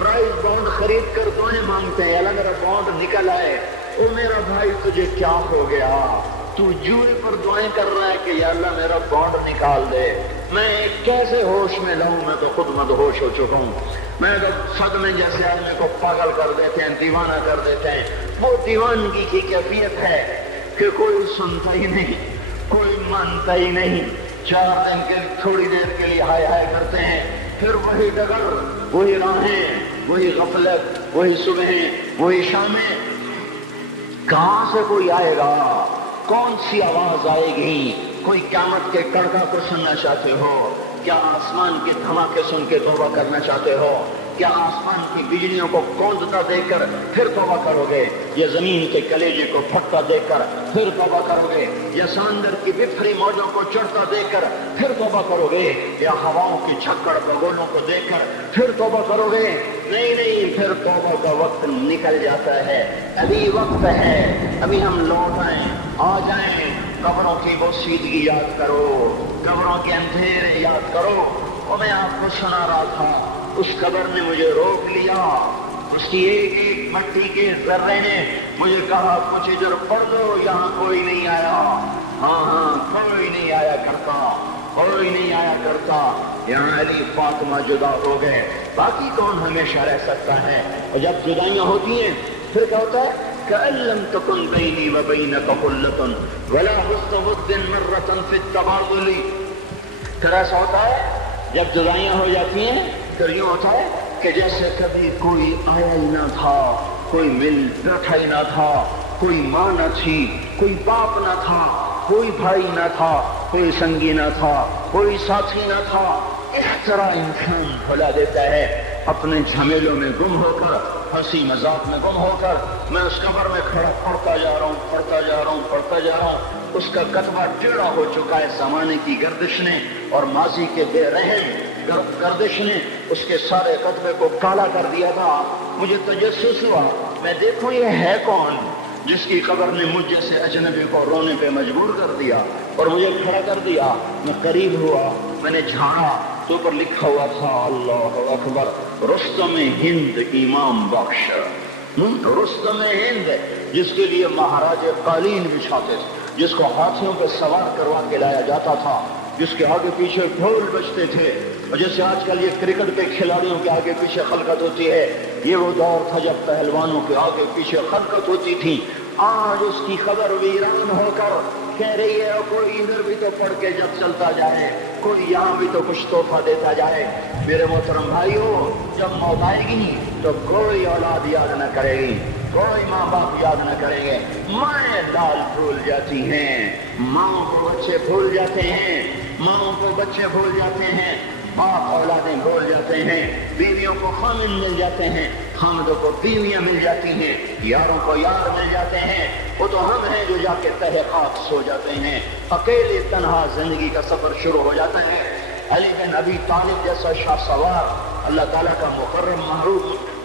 Prize bond خرید کر دعائیں مانگتے ہیں، اللہ میرا بانڈ نکل آئے۔ او میرا بھائی تجھے کیا ہو گیا؟ تو جوئے پر دعائیں کر رہا ہے کہ یا اللہ میرا بانڈ نکال دے۔ میں کیسے ہوش میں لاؤں؟ میں تو خود مدہوش ہو چکا ہوں۔ میں تو صدمے جیسے آدمی کو پاگل کر دیتے ہیں، دیوانہ کر دیتے ہیں۔ وہ دیوانگی کی کیفیت ہے کہ کوئی سنتا ہی نہیں، کوئی مانتا ہی نہیں۔ 4 دن کے تھوڑی دیر کے لیے ہائے ہائے کرتے ہیں، پھر وہی ڈگر، وہی راہیں، وہی غفلت، وہی صبحیں، وہی شامیں۔ کہاں سے کوئی آئے گا؟ کون سی آواز آئے گی؟ کوئی قیامت کے کڑکا کو سننا چاہتے ہو؟ کیا آسمان کے دھماکے سن کے توبہ کرنا چاہتے ہو؟ کیا آسمان کی بجلیوں کو کونجتا دیکھ کر پھر توبہ کرو گے؟ یا زمین کے کلیجے کو پھٹتا دیکھ کر پھر توبہ کرو گے؟ یا سمندر کی بکھری موجوں کو چڑھتا دیکھ کر پھر توبہ کرو گے؟ یا ہواؤں کی چھکڑ بگولوں کو دیکھ کر پھر توبہ کرو گے؟ نہیں نہیں، پھر توبہ کا وقت نکل جاتا ہے۔ ابھی وقت ہے، ابھی ہم لوٹ آئیں، آ جائیں۔ قبروں کی وہ سیدگی یاد کرو، قبروں کے اندھیرے یاد کرو۔ اور میں آپ کو سنا رہا تھا، اس قبر نے مجھے روک لیا، اس کی ایک ایک مٹی کے ذرے نے مجھے کہا کچھ ادھر پڑھ دو، یہاں کوئی نہیں آیا۔ ہاں ہاں، کوئی نہیں آیا کرتا، کوئی نہیں آیا کرتا۔ یہاں علی فاطمہ جدا ہو گئے، باقی کون ہمیشہ رہ سکتا ہے؟ اور جب جدائیاں ہوتی ہیں پھر کیا ہوتا ہے؟ كأن لم تكن بيني وبينك خلة ولا حسن ود مرة في التبادل۔ پھر ایسا ہوتا ہے جب جدائیاں ہو جاتی ہیں پھر یوں ہوتا ہے کہ جیسے کبھی کوئی آیا ہی نہ تھا، کوئی مل بیٹھا ہی نہ تھا، کوئی ماں نہ تھی، کوئی باپ نہ تھا، کوئی بھائی نہ تھا، کوئی سنگی نہ تھا، کوئی ساتھی نہ تھا۔ اس طرح انسان بھلا دیتا ہے اپنے جھمیلوں میں گم ہو کر، ہنسی مذاق میں گم ہو کر۔ میں اس قبر میں کھڑا پڑھتا جا رہا ہوں، پڑھتا جا رہا ہوں، پڑھتا جا رہا ہوں۔ اس کا کتبہ ٹیڑھا ہو چکا ہے زمانے کی گردش نے اور ماضی کے بے رحم گردش نے اس کے سارے کتبے کو کالا کر دیا تھا۔ مجھے تجسس ہوا، میں دیکھوں یہ ہے کون جس کی قبر نے مجھ جیسے اجنبی کو رونے پہ مجبور کر دیا اور مجھے کھڑا کر دیا۔ میں قریب ہوا، میں نے جھانکا تو اوپر لکھا ہوا تھا اللہ اکبر، رستم ہند امام بخش۔ رستم ہند، جس کے لیے مہاراج قالین بچھاتے تھے، جس کو ہاتھیوں پہ سوار کروا کے لایا جاتا تھا، جس کے آگے پیچھے ڈھول بجتے تھے، اور جیسے آج کل یہ کرکٹ کے کھلاڑیوں کے آگے پیچھے خلقت ہوتی ہے، یہ وہ دور تھا جب پہلوانوں کے آگے پیچھے خلقت ہوتی تھی۔ آج اس کی خبر ویران ہو کر کہہ رہی ہے کوئی ادھر بھی تو پڑھ کے جب چلتا جائے، کوئی یہاں بھی تو کچھ تحفہ دیتا جائے۔ میرے محترم بھائیو، جب موت آئے گی تو کوئی اولاد یاد نہ کرے گی، کوئی ماں باپ یاد نہ کریں گے۔ مائیں لال بھول جاتی ہیں، ماں کو بچے بھول جاتے ہیں، ماں کو بچے بھول جاتے ہیں، باپ اولادیں بھول جاتے ہیں، بیویوں کو خامن مل جاتے ہیں، خامدوں کو بیویاں مل جاتی ہیں، یاروں کو یار مل جاتے ہیں۔ وہ تو ہم ہیں جو جا کے تہہ خاک سو جاتے ہیں، اکیلے تنہا زندگی کا سفر شروع ہو جاتا ہے۔ علی بن ابی طالب جیسا شاہ سوار، اللہ تعالیٰ کا مکرم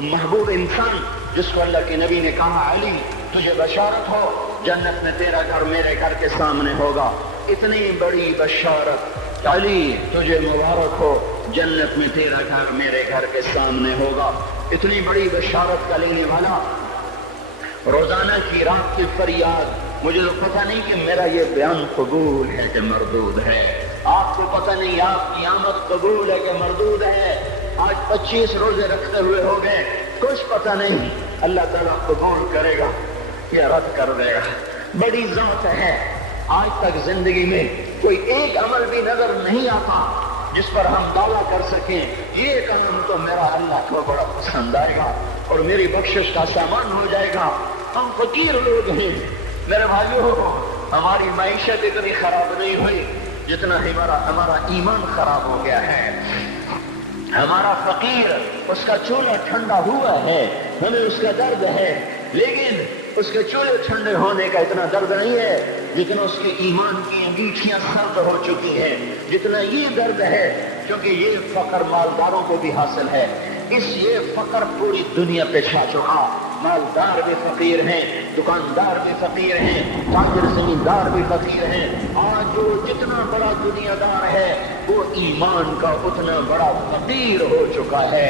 محبوب انسان، جس کو اللہ کے نبی نے کہا علی تجھے بشارت ہو، جنت میں تیرا گھر میرے گھر کے سامنے ہوگا۔ اتنی بڑی بشارت، علی تجھے مبارک ہو، جنت میں تیرا گھر میرے گھر کے سامنے ہوگا۔ اتنی بڑی بشارت کا لینے والا، روزانہ کی رات کی فریاد۔ مجھے تو پتہ نہیں کہ میرا یہ بیان قبول ہے کہ مردود ہے، آپ کو پتہ نہیں آپ کی آمد قبول ہے کہ مردود ہے۔ آج 25 روزے رکھتے ہوئے ہو گئے، کچھ پتہ نہیں اللہ تعالیٰ قبول کرے گا یا رد کر دے گا۔ بڑی ذات ہے، آج تک زندگی میں کوئی ایک عمل بھی نظر نہیں آتا جس پر ہم دعویٰ کر سکیں یہ کام تو میرا اللہ کو بڑا پسند آئے گا اور میری بخشش کا سامان ہو جائے گا۔ ہم فقیر لوگ ہیں میرے بھائیوں، ہماری معیشت اتنی خراب نہیں ہوئی جتنا ہمارا ایمان خراب ہو گیا ہے۔ ہمارا فقیر، اس کا چولہا ٹھنڈا ہوا ہے، ہمیں اس کا درد ہے، لیکن اس کے چولہے ٹھنڈے ہونے کا اتنا درد نہیں ہے جتنا اس کے ایمان کی انگیٹھیاں سرد ہو چکی ہیں، جتنا یہ درد ہے، کیونکہ یہ فقر مالداروں کو بھی حاصل ہے۔ یہ فقر پوری دنیا پہ چھا چکا، مالدار بھی فقیر ہیں، دکاندار بھی فقیر ہیں، تاجر زمیندار بھی فقیر ہیں۔ آج جو جتنا بڑا دنیا دار ہے وہ ایمان کا اتنا بڑا فقیر ہو چکا ہے۔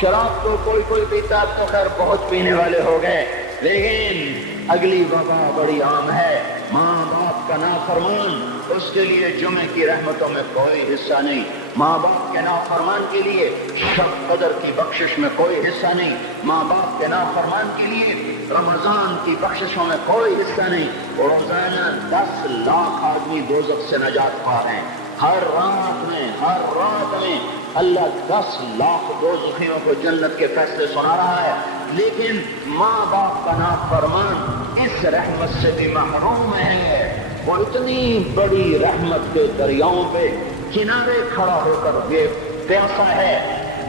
شراب تو کوئی پیتا، اب تو خیر بہت پینے والے ہو گئے، لیکن اگلی وبا بڑی عام ہے، ماں باپ کا نافرمان، اس کے لیے جمعے کی رحمتوں میں کوئی حصہ نہیں، ماں باپ کے نافرمان کے لیے شب قدر کی بخشش میں کوئی حصہ نہیں، ماں باپ کے نافرمان کے لیے رمضان کی بخششوں میں کوئی حصہ نہیں۔ روزانہ 10 لاکھ آدمی دوزخ سے نجات پا رہے ہیں، ہر رات میں اللہ 10 لاکھ دوزخیوں کو جنت کے فیصلے سنا رہا ہے، لیکن ماں باپ کا نافرمان اس رحمت سے بھی محروم ہے۔ وہ اتنی بڑی رحمت کے دریاؤں پہ کنارے کھڑا ہو کر یہ پیاسا ہے،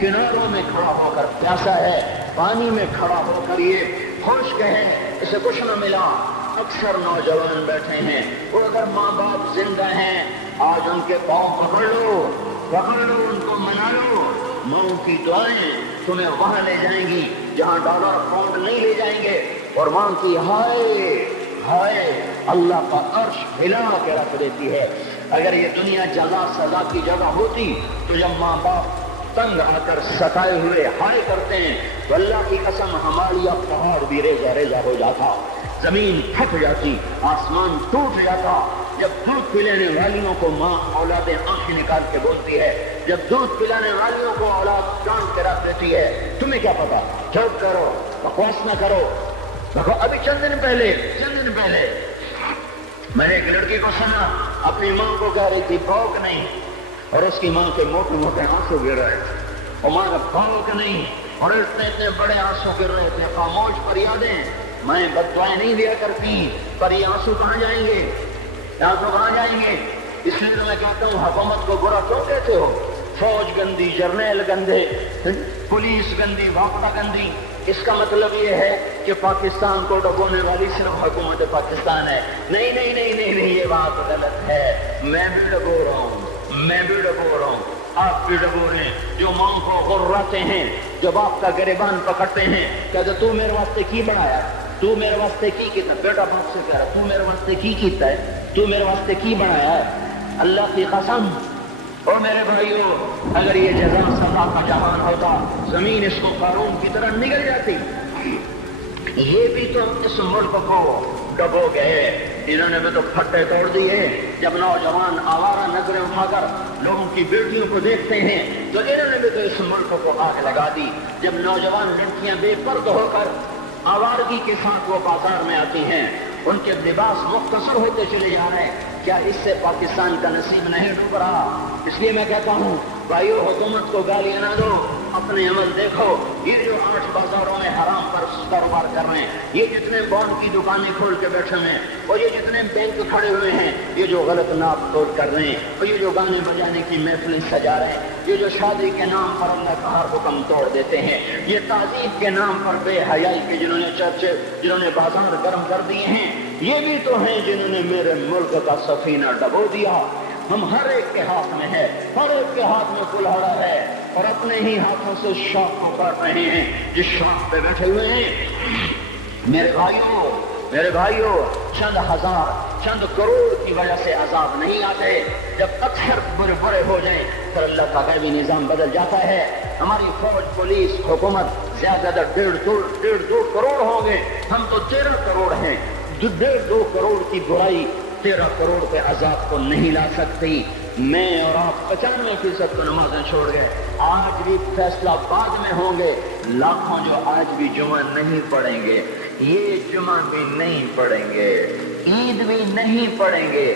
کناروں میں کھڑا ہو کر پیاسا ہے، پانی میں کھڑا ہو کر یہ خشک ہے، اسے کچھ نہ ملا۔ اکثر نوجوان بیٹھے ہیں، وہ اگر ماں باپ زندہ ہیں آج ان کے پاؤں پکڑ لو، ان کو منا لو، ماں کی دعائیں تمہیں وہاں لے جائیں گی جہاں ڈالر پاؤنڈ نہیں لے جائیں گے، اور ماں کی ہائے اللہ کا عرش ہلا کے رکھ دیتی ہے۔ اگر یہ دنیا جزا سزا کی جگہ ہوتی تو جب ماں باپ تنگ آ کر ستائے ہوئے ہائے کرتے ہیں تو اللہ کی قسم ہمارا پہاڑ بھی ریزہ ریزہ ہو جاتا، زمین پھٹ جاتی، آسمان ٹوٹ جاتا۔ جب دودھ پلانے والیوں کو ماں اولادیں آنکھیں نکال کے بولتی ہے، جب دودھ پلانے والیوں کو اولاد ڈانٹ کے رکھ دیتی ہے، تمہیں کیا پتا، چپ کرو، بکواس نہ کرو۔ ابھی چند دن پہلے میں نے ایک لڑکی کو سنا اپنی ماں کو کہہ رہی تھی بھوک نہیں، اور اس کی ماں کے موٹے موٹے آنسو گر رہے تھے، اور ماں کا بھوک نہیں، اور اتنے بڑے آنسو گر رہے تھے۔ خاموش فریادیں، میں بد دعائیں نہیں دیا کرتی، پر یہ آنسو کہاں جائیں گے، اس لیے تو میں کہتا ہوں حکومت کو برا کیوں کہتے ہو؟ فوج گندی، جرنیل گندے، پولیس گندی، واپڈا گندی، اس کا مطلب یہ ہے کہ پاکستان کو ڈبونے والی صرف حکومت پاکستان ہے۔ نہیں، یہ بات غلط ہے، میں بھی ڈبو رہا ہوں، آپ بھی ڈبو رہے ہیں۔ جو ماں کو غراتے ہیں، جو باپ کا گریبان پکڑتے ہیں، کہتے تو میرے واسطے کی بنایا، تو میرے واسطے کی کیتا، بیٹا باپ سے کہہ رہا تو میرے واسطے کی کیتا ہے، تو میرے واسطے کی بنایا ہے۔ اللہ کی قسم، اور میرے بھائیوں، اگر یہ جزا سزا کا جہان ہوتا زمین اس کو قارون کی طرح نگل جاتی۔ یہ بھی تو اس ملک کو ڈبو گئے، انہوں نے بھی تو پھٹے توڑ دیے۔ جب نوجوان آوارہ نظریں اٹھا کر لوگوں کی بیٹیوں کو دیکھتے ہیں تو انہوں نے بھی تو اس ملک کو آگ لگا دی۔ جب نوجوان لڑکیاں بے پرد ہو کر آوارگی کے ساتھ وہ بازار میں آتی ہیں، ان کے لباس مختصر ہوتے چلے جا رہے ہیں، کیا اس سے پاکستان کا نصیب نہیں ڈوب رہا؟ اس لیے میں کہتا ہوں بھائیو، حکومت کو گالیاں نہ دو، اپنے عمل دیکھو۔ یہ جو 8 بازاروں میں حرام پر کاروبار کر رہے ہیں، یہ جتنے بانڈ کی دکانیں کھول کے بیٹھے ہوئے ہیں، اور یہ جتنے بینک کھڑے ہوئے ہیں، یہ جو غلط ناپ توڑ کر رہے ہیں، اور یہ جو گانے بجانے کی محفلیں سجا رہے ہیں، یہ جو شادی کے نام پر اللہ کا ہر حکم توڑ دیتے ہیں، یہ تعذیب کے نام پر بے حیائی کے جنہوں نے چرچے، جنہوں نے بازار گرم کر دیے ہیں، یہ بھی تو ہیں جنہوں نے میرے ملک کا سفینہ ڈبو دیا۔ ہم ہر ایک کے ہاتھ میں ہے، ہر ایک کے ہاتھ میں کلہاڑا ہے، اور اپنے ہی ہاتھوں سے شاخ کو کاٹ رہے ہیں جس شاخ پہ بیٹھے ہوئے ہیں۔ میرے بھائیوں، چند ہزار، چند کروڑ کی وجہ سے عذاب نہیں آتے۔ جب اکثر برے ہو جائیں پھر اللہ کا غیبی نظام بدل جاتا ہے۔ ہماری فوج، پولیس، حکومت زیادہ 1.5 کروڑ ہوں گے، ہم تو 13 کروڑ ہیں۔ 1.5 کروڑ کی برائی 13 کروڑ کے عذاب کو نہیں لا سکتی۔ میں اور آپ 95% کو نمازیں چھوڑ گئے، آج بھی فیصلہ بعد میں ہوں گے۔ لاکھوں جو آج بھی جمعہ نہیں پڑھیں گے، یہ جمعہ بھی نہیں پڑھیں گے، عید بھی نہیں پڑھیں گے،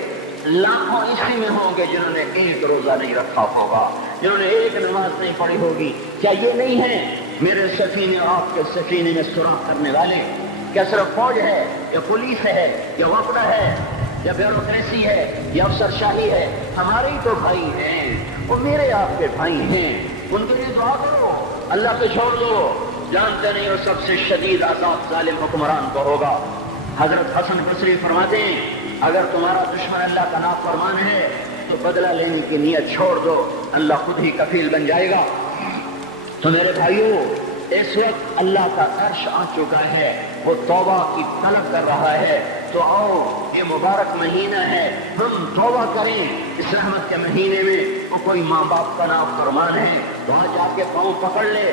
لاکھوں اسی میں ہوں گے جنہوں نے ایک روزہ نہیں رکھا ہوگا، جنہوں نے ایک نماز نہیں پڑھی ہوگی۔ کیا یہ نہیں ہے میرے سفینے آپ کے سفینے میں سوراخ کرنے والے؟ کیا صرف فوج ہے یا پولیس ہے یا وفد ہے یا بیوروکریسی ہے یا افسر شاہی ہے؟ ہمارے ہی تو بھائی ہیں، وہ میرے آپ کے بھائی ہیں، ان کے لیے دعا کرو، اللہ پہ چھوڑ دو۔ جانتے نہیں وہ سب سے شدید عذاب ظالم حکمران کو ہوگا۔ حضرت حسن بصری فرماتے ہیں اگر تمہارا دشمن اللہ کا نافرمان ہے تو بدلہ لینے کی نیت چھوڑ دو، اللہ خود ہی کفیل بن جائے گا۔ تو میرے بھائیوں، اس وقت اللہ کا عرش آ چکا ہے، وہ توبہ کی طلب کر رہا ہے۔ تو آؤ، یہ مبارک مہینہ ہے، ہم توبہ کریں۔ اس رحمت کے مہینے میں وہ کوئی ماں باپ کا نافرمان ہے تو آج آپ کے پاؤں پکڑ لے،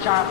4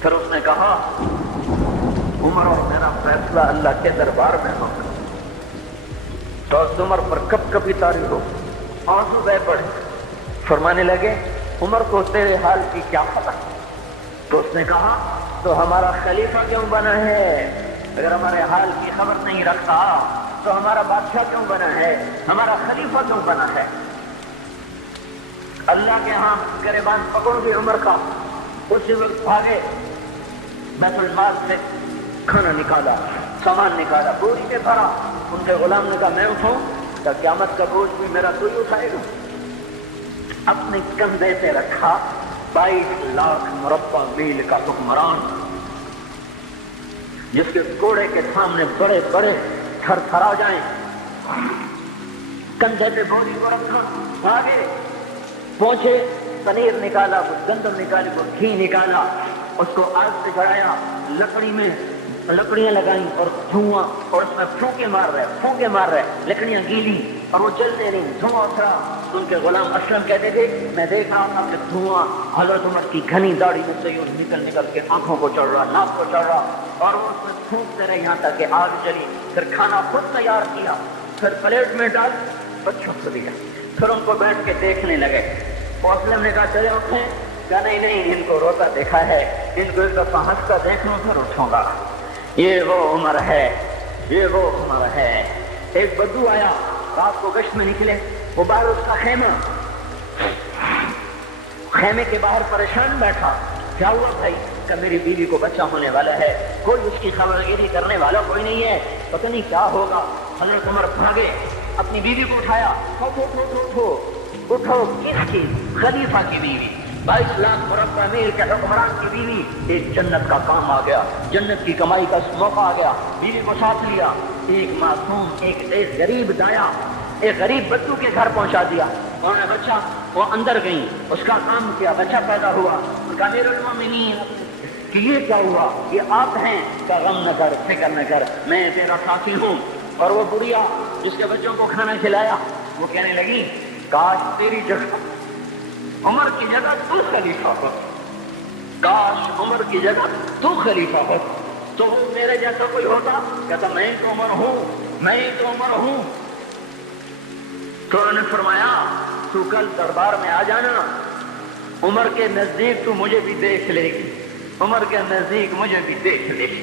پھر اس نے کہا عمر اور میرا فیصلہ اللہ کے دربار میں ہوگا. تو عمر پر کب کبھی تاری ہو آنسو بہ پڑے. فرمانے لگے عمر کو تیرے حال کی کیا خبر؟ تو اس نے کہا تو ہمارا خلیفہ کیوں بنا ہے؟ اگر ہمارے حال کی خبر نہیں رکھتا تو ہمارا بادشاہ کیوں بنا ہے؟ ہمارا خلیفہ کیوں بنا ہے؟ اللہ کے ہاں گریبان پکڑ کے عمر کا اسی وقت بھاگے، بیت المال سے کھانا نکالا، سامان نکالا، بوری میں بھرا. ان کے غلام نے کہا میں اٹھاؤں تو قیامت کا بوجھ بھی میرا کوئی اٹھائے گا. اپنے کندھے سے رکھا 22 لاکھ مربع میل کا حکمران، جس کے گھوڑے کے سامنے بڑے بڑے تھر تھرا جائیں. کندھے پہ بوری کو رکھا، آگے پہنچے، پنیر نکالا، کچھ گندم نکالی، کچھ گھی نکالا، اس کو آگ سے چڑھایا، لکڑی میں لکڑیاں لگائیں اور دھواں، اور اس میں پھونکے مار رہے، لکڑیاں گیلی اور وہ جلتے نہیں، دھواں اٹھا. ان کے غلام اسلم کہتے تھے میں دیکھ رہا ہوں کہ دھواں حضرت عمر کی گھنی داڑھی میں سے نکل کے آنکھوں کو چڑھ رہا، ناک کو چڑھ رہا، اور وہ اس میں پھونکتے رہے یہاں تک کہ آگ چلی. پھر کھانا خود تیار کیا، پھر پلیٹ میں ڈال بچوں کو دیا، پھر ان کو بیٹھ کے دیکھنے لگے. اسلم نے کہا چلے اٹھیں؟ کہا نہیں، ان کو روتا دیکھا ہے، ان کو ایک دفعہ ہنستا دیکھ لوں پھر اٹھوں گا. یہ وہ عمر ہے، یہ وہ عمر ہے. ایک بدو آیا، رات کو گشت میں نکلے، وہ باہر اس کا خیمے کے باہر پریشان بیٹھا. کیا ہوا بھائی؟ کہ میری بیوی کو بچہ ہونے والا ہے، کوئی اس کی خبرگیری کرنے والا کوئی نہیں ہے، پتہ نہیں کیا ہوگا. حضرت عمر بھاگے، اپنی بیوی کو اٹھایا، اٹھو کس کی؟ خلیفہ کی بیوی، 22 لاکھ مربع میل کے حکمران کی بیوی. ایک جنت کا کام آ گیا، جنت کی کمائی کا موقع آ گیا. بیوی کو ساتھ لیا، ایک معصوم، ایک غریب دایا، ایک غریب بدو کے گھر پہنچا دیا. انہوں نے بچہ، وہ اندر گئی، اس کا کام کیا، بچہ پیدا ہوا. ان کا امیر المومنین کہ یہ کیا ہوا؟ یہ آپ ہیں؟ کا غم نہ کر، فکر نہ کر، میں تیرا ساتھی ہوں. اور وہ بڑھیا جس کے بچوں کو کھانا کھلایا، وہ کہنے لگی کاش تیری جگہ عمر کی جگہ تو خلیفہ ہو، کاش عمر کی جگہ تو خلیفہ ہو تو وہ میرے جیسا کوئی ہوتا. کہتا میں تو عمر ہوں. تو انہوں نے فرمایا تو کل دربار میں آ جانا، عمر کے نزدیک تو مجھے بھی دیکھ لے گی، عمر کے نزدیک مجھے بھی دیکھ لے گی.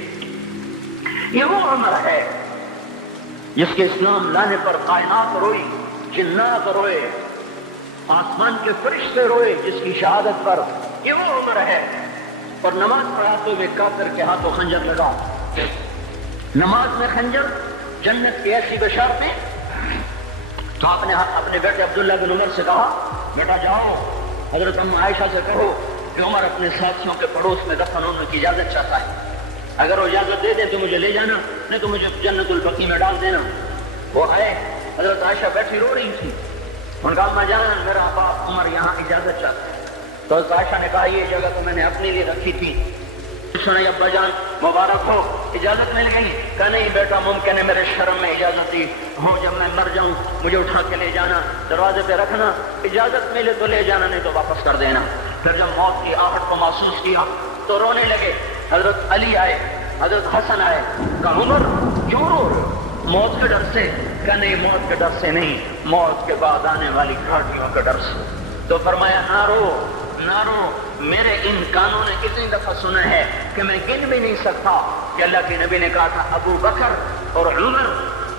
یہ وہ عمر ہے جس کے اسلام لانے پر کائنات روئی، جنات روئے، آسمان کے فرشتے روئے جس کی شہادت پر. یہ وہ عمر ہے. اور نماز پڑھاتے ہوئے کافر کے ہاتھوں خنجر لگا. نماز میں خنجر، جنت کی ایسی بشارتیں. تو آپ نے اپنے بیٹے عبداللہ بن عمر سے کہا بیٹا جاؤ حضرت ام عائشہ سے کہو کہ عمر اپنے ساتھیوں کے پڑوس میں دفن ہونے کی اجازت چاہتا ہے، اگر وہ اجازت دے دے تو مجھے لے جانا، نہیں تو مجھے جنت البقیع میں ڈال دینا. وہ آئے، حضرت عائشہ بیٹھی رو رہی تھی. ان کا اما جان میرا باپ عمر یہاں اجازت چاہتا ہے. تو حضرت عائشہ نے کہا یہ جگہ تو میں نے اپنے لیے رکھی تھی. سنیں ابا جان مبارک ہو، اجازت مل گئی. کہا نہیں بیٹا ممکن ہے میرے شرم میں اجازت دی ہو، جب میں مر جاؤں مجھے اٹھا کے لے جانا، دروازے پہ رکھنا، اجازت ملے تو لے جانا نہیں تو واپس کر دینا. پھر جب موت کی آہٹ کو محسوس کیا تو رونے لگے. حضرت علی آئے، حضرت حسن آئے. کہا عمر کیوں رو رہے ہو؟ موت کے ڈر سے. کہا نہیں موت کے ڈر سے نہیں، موت کے بعد آنے والی گھاٹیوں کے ڈر سے. تو فرمایا نہ رو، میرے ان کانوں نے کتنی دفعہ سنا ہے کہ میں گن بھی نہیں سکتا کہ اللہ کے نبی نے کہا تھا ابو بکر اور عمر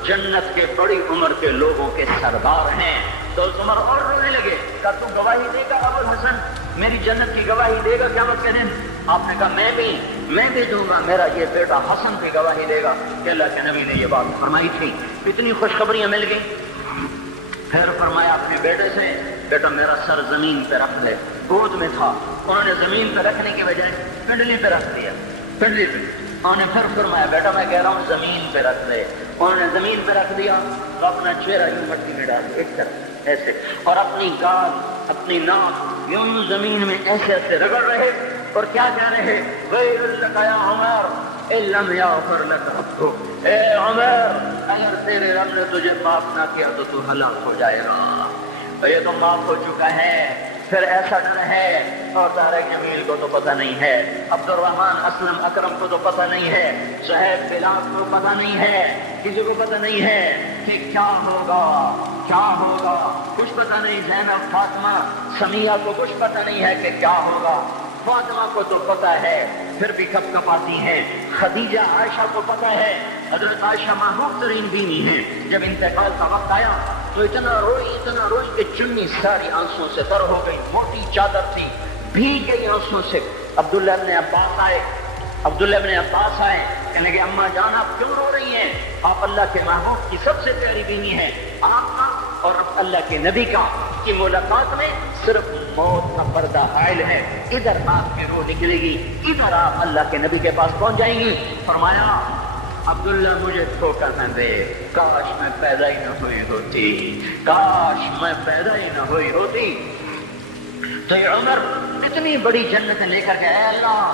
جنت کے بڑی عمر کے لوگوں کے سردار ہیں. تو عمر اور رونے لگے. کہا تو گواہی دے گا ابو الحسن، میری جنت کی گواہی دے گا قیامت کے دن؟ آپ نے کہا میں بھی دوں گا، میرا یہ بیٹا حسن بھی گواہی دے گا کہ اللہ کے نبی نے یہ بات فرمائی تھی. اتنی خوشخبریاں مل گئی. پھر فرمایا اپنے بیٹے سے بیٹا میرا سر زمین پہ رکھ لے. گود میں تھا، انہوں نے زمین پہ رکھنے کی بجائے پنڈلی پہ رکھ دیا. پنڈلی پہ انہوں نے پھر فرمایا بیٹا میں کہہ رہا ہوں زمین پہ رکھ لے. انہوں نے زمین پہ رکھ دیا تو اپنا چہرہ یوں مٹی میں ڈال ایک طرف ایسے، اور اپنی گال اپنی ناک یوں زمین میں ایسے ایسے رگڑ رہے اور کیا کہہ رہے ویل لک یا عمر ان لم یغفر لک ربک. اے عمر اگر تیرے رب نے تجھے معاف نہ کیا تو ہلاک ہو جائے گا. یہ تو معاف ہو چکا ہے، پھر ایسا ڈر ہے اور طارق جمیل کو تو پتہ نہیں ہے، عبد الرحمن اسلم اکرم کو تو پتہ نہیں ہے، صہیب بلال کو پتہ نہیں ہے، کسی کو پتہ نہیں ہے کہ کیا ہوگا کیا ہوگا، کچھ پتہ نہیں۔ زینب فاطمہ سمیہ کو کچھ پتہ نہیں ہے کہ کیا ہوگا، فاطمہ کو تو پتہ ہے پھر بھی کپ کپاتی ہیں، خدیجہ عائشہ کو پتہ ہے، حضرت عائشہ محبوب ترین بیوی ہیں، جب انتقال کا وقت آیا تو اتنا روئی کہ چنی ساری آنسوں سے تر ہو گئی، موٹی چادر تھی بھیگ گئی آنسوں سے۔ عبداللہ ابن عباس آئے، کہنے لگے اماں جان آپ کیوں رو رہی ہیں؟ آپ اللہ کے محبوب کی سب سے پیاری بیوی ہیں، آپ کا اور اللہ کے نبی کا کی ملاقات میں صرف موت کا پردہ حائل ہے، ادھر آپ کی روح نکلے گی، ادھر آپ اللہ کے نبی کے پاس پہنچ جائیں گی۔ فرمایا عبداللہ مجھے دھوکہ نہ دے، کاش میں پیدا ہی نہ ہوئی ہوتی، کاش میں پیدا ہی نہ ہوئی ہوتی۔ تو یہ عمر اتنی بڑی جنت لے کر گئے، اے اللہ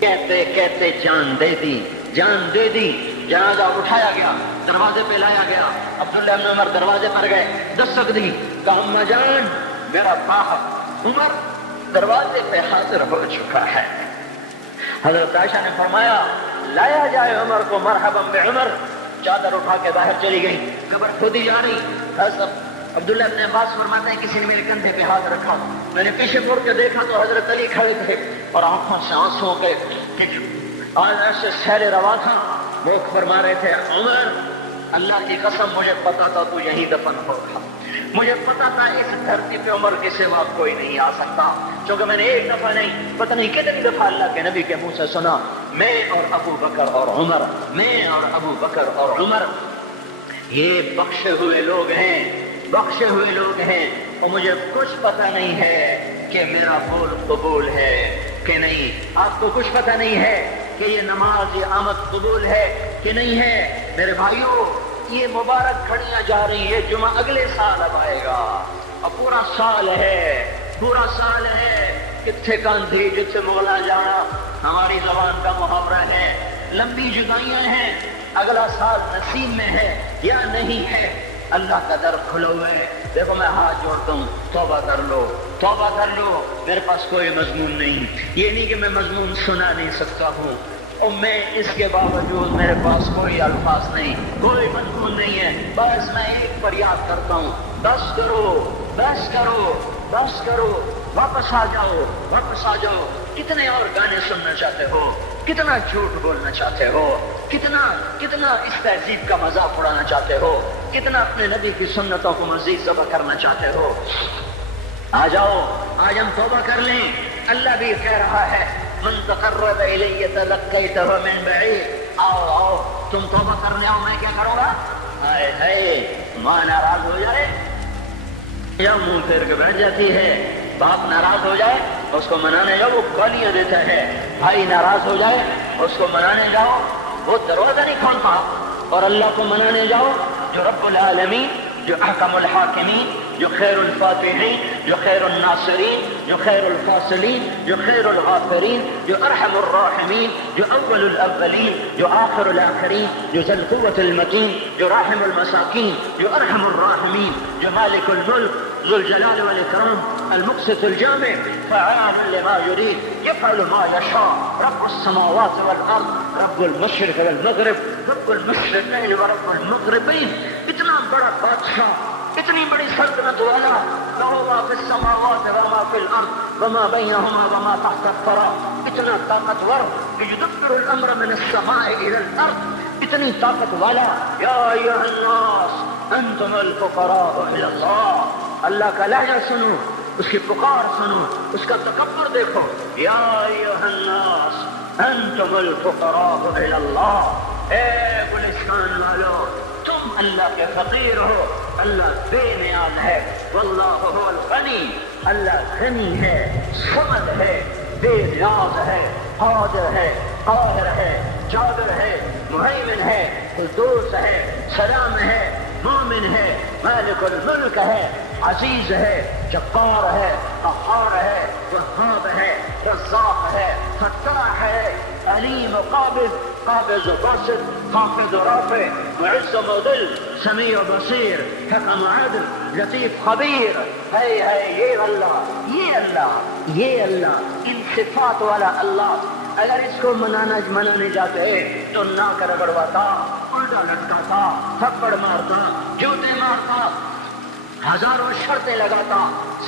کہتے کہتے جان دے دی، جنازہ اٹھایا گیا، دروازے پہ لایا گیا، عبداللہ ابن عمر دروازے پر گئے، دستک دی، کہا اماں جان میرا باپ عمر دروازے پہ حاضر ہو چکا ہے۔ حضرت عائشہ نے فرمایا لایا جائے عمر کو، مرحبا بعمر۔ چادر اٹھا کے باہر چلی گئی، قبر کھودی جا رہی۔ عبداللہ ابن عباس فرماتے ہیں کسی نے میرے کندھے پہ ہاتھ رکھا، میں نے پیچھے مڑ کے دیکھا تو حضرت علی کھڑے تھے اور آنکھوں سے آنسو کے آج ایسے سیل روا تھا، وہ فرما رہے تھے عمر اللہ کی قسم مجھے پتا تھا تو یہی دفن ہوگا، مجھے پتا تھا اس دھرتی پہ عمر کے سوا کوئی نہیں آ سکتا، کیونکہ میں نے ایک دفعہ نہیں پتہ نہیں کتنی دفعہ اللہ کے نبی کے منہ سے سنا میں اور ابو بکر اور عمر، میں اور ابو بکر اور عمر یہ بخشے ہوئے لوگ ہیں اور مجھے کچھ پتہ نہیں ہے کہ میرا بول قبول ہے کہ نہیں، آپ کو کچھ پتہ نہیں ہے کہ یہ نماز یہ آمد قبول ہے کہ نہیں ہے۔ میرے بھائیوں یہ مبارک گھڑیاں جا رہی ہے، جمعہ اگلے سال اب آئے گا اور پورا سال ہے، کتھے کاندھی جتھے مغلا جانا ہماری زبان کا محاورہ ہے، لمبی جدائیاں ہیں، اگلا سال نصیب میں ہے یا نہیں ہے، اللہ کا در کھلا ہوا ہے۔ دیکھو میں ہاتھ جوڑتا ہوں، توبہ کر لو، میرے پاس کوئی مضمون نہیں، یہ نہیں کہ میں مضمون سنا نہیں سکتا ہوں اور میں اس کے باوجود میرے پاس کوئی الفاظ نہیں، کوئی مضمون نہیں ہے، بس میں ایک فریاد کرتا ہوں بس کرو، واپس آ جاؤ۔ کتنے اور گانے سننا چاہتے ہو، کتنا جھوٹ بولنا چاہتے ہو، کتنا اس تہذیب کا مذاق اڑانا چاہتے ہو، کتنا اپنے نبی کی سنتوں کو مزید ذبح کرنا چاہتے ہو۔ آ جاؤ، آج ہم توبہ کر لیں۔ اللہ بھی کہہ رہا ہے من تقرب الی تلقیتہ من بعید، آؤ تم توبہ کرنے آؤ، میں کیا کروں گا؟ ماں ناراض ہو جائے یا منہ پھیر کے بیٹھ جاتی ہے، باپ ناراض ہو جائے اس کو منانے جاؤ، وہ گالیاں دیتا ہے، بھائی ناراض ہو جائے اس کو منانے جاؤ، وہ دروازہ نہیں کھولتا، اور اللہ کو منانے جاؤ جو رب العالمین، جو احکم الحاکمین، جو خیر الفاتحین، جو خیر الناصرین، جو خیر الفاصلین، جو خیر الغافرین، جو ارحم الراحمین، جو اول الاولین، جو آخر الاخرین، جو ذی القوة المتین، جو راحم المساکین، جو ارحم الراحمین، جو مالک الملک ذو الجلال والاکرام المقسط الجامع فعال لما يريد يفعل ما يشاء رب السماوات والارض رب المشرق والمغرب رب المشرقین ورب المغربین۔ اتنا بڑا بادشاہ، اتنی بڑی سلطنت والا، لہو ما فی السماوات وما فی الارض وما بینہما وما تحت الثری، اتنا طاقتور یدبر الامر من السماء الى الارض، اتنی طاقت والا۔ یا ایھا الناس انتم الفقراء الی اللہ، اللہ کا لہجہ سنو، اس کی پکار سنو، اس کا تکبر دیکھو۔ یا ایھا الناس انتم الفقراء الی اللہ، اے گلستان والو تم اللہ کے فقیر ہو، اللہ بے نیاز ہے، واللہ هو الغنی، اللہ غنی ہے، صمد ہے، بے نیاز ہے، قادر ہے، قاہر ہے، جابر ہے، مہیمن ہے، قدوس ہے، سلام ہے، مومن ہے، مالک الملک ہے، عزیز ہے، جبار ہے، قہار ہے، وہاب ہے، رزاق ہے، فتاح ہے، علیم قابض، قابض و باسط، خافض و رافع، معز و مذل، سمیع و بصیر، حکم و عدل، لطیف خبیر ہے یہ اللہ ان صفات والا اللہ اگر اس کو منانے جاتے تو نہ کر بڑھواتا، الٹا لٹکاتا، تھپڑ مارتا، جوتے مارتا، ہزاروں شرطیں لگاتا،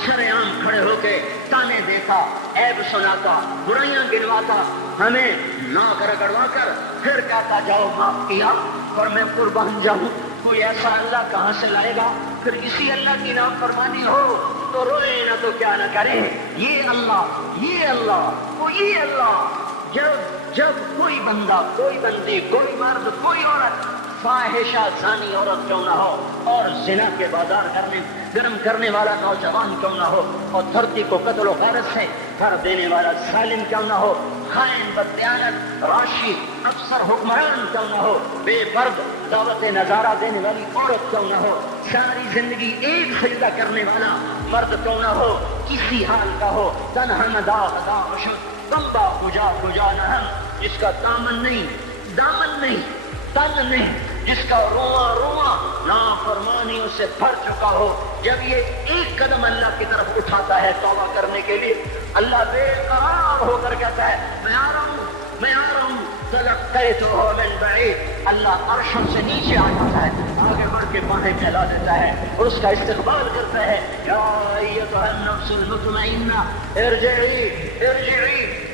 سر عام کھڑے ہو کے تانے دیتا، عیب سناتا، برائیاں گنواتا، ہمیں نہ کر گڑوا کر پھر کہتا جاؤ معاف کیا اور میں قربان جاؤں۔ کوئی ایسا اللہ کہاں سے لائے گا؟ پھر کسی اللہ کی نافرمانی ہو تو روئے نہ تو کیا نہ کرے۔ یہ اللہ جب کوئی بندہ، کوئی بندی، کوئی مرد، کوئی عورت فاحشہ زانی عورت کیوں نہ ہو اور زنا کے بازار گرم کرنے والا نوجوان کیوں نہ ہو اور دھرتی کو قتل و غارت سے بھر دینے والا ظالم کیوں نہ ہو، خائن، بددیانت، راشی، افسر، حکمران کیوں نہ ہو، بے پرد دعوت نظارہ دینے والی عورت کیوں نہ ہو، ساری زندگی ایک سجدہ کرنے والا مرد کیوں نہ ہو، کسی حال کا ہو، تنہا داغ کمبا کجا نہم، جس کا دامن نہیں، تن نہیں، جس کا رواں نافرمانیوں سے بھر چکا ہو، جب یہ ایک قدم اللہ کی طرف اٹھاتا ہے توبہ کرنے کے لیے، اللہ بے قرار ہو کر کہتا ہے میں آ رہا ہوں، تلقیتہ من بعید، اللہ عرشوں سے نیچے آ جاتا ہے، آگے بڑھ کے باہیں پھیلا دیتا ہے اور اس کا استقبال کرتا ہے، یا ایتھا النفس المطمئنہ ارجعی،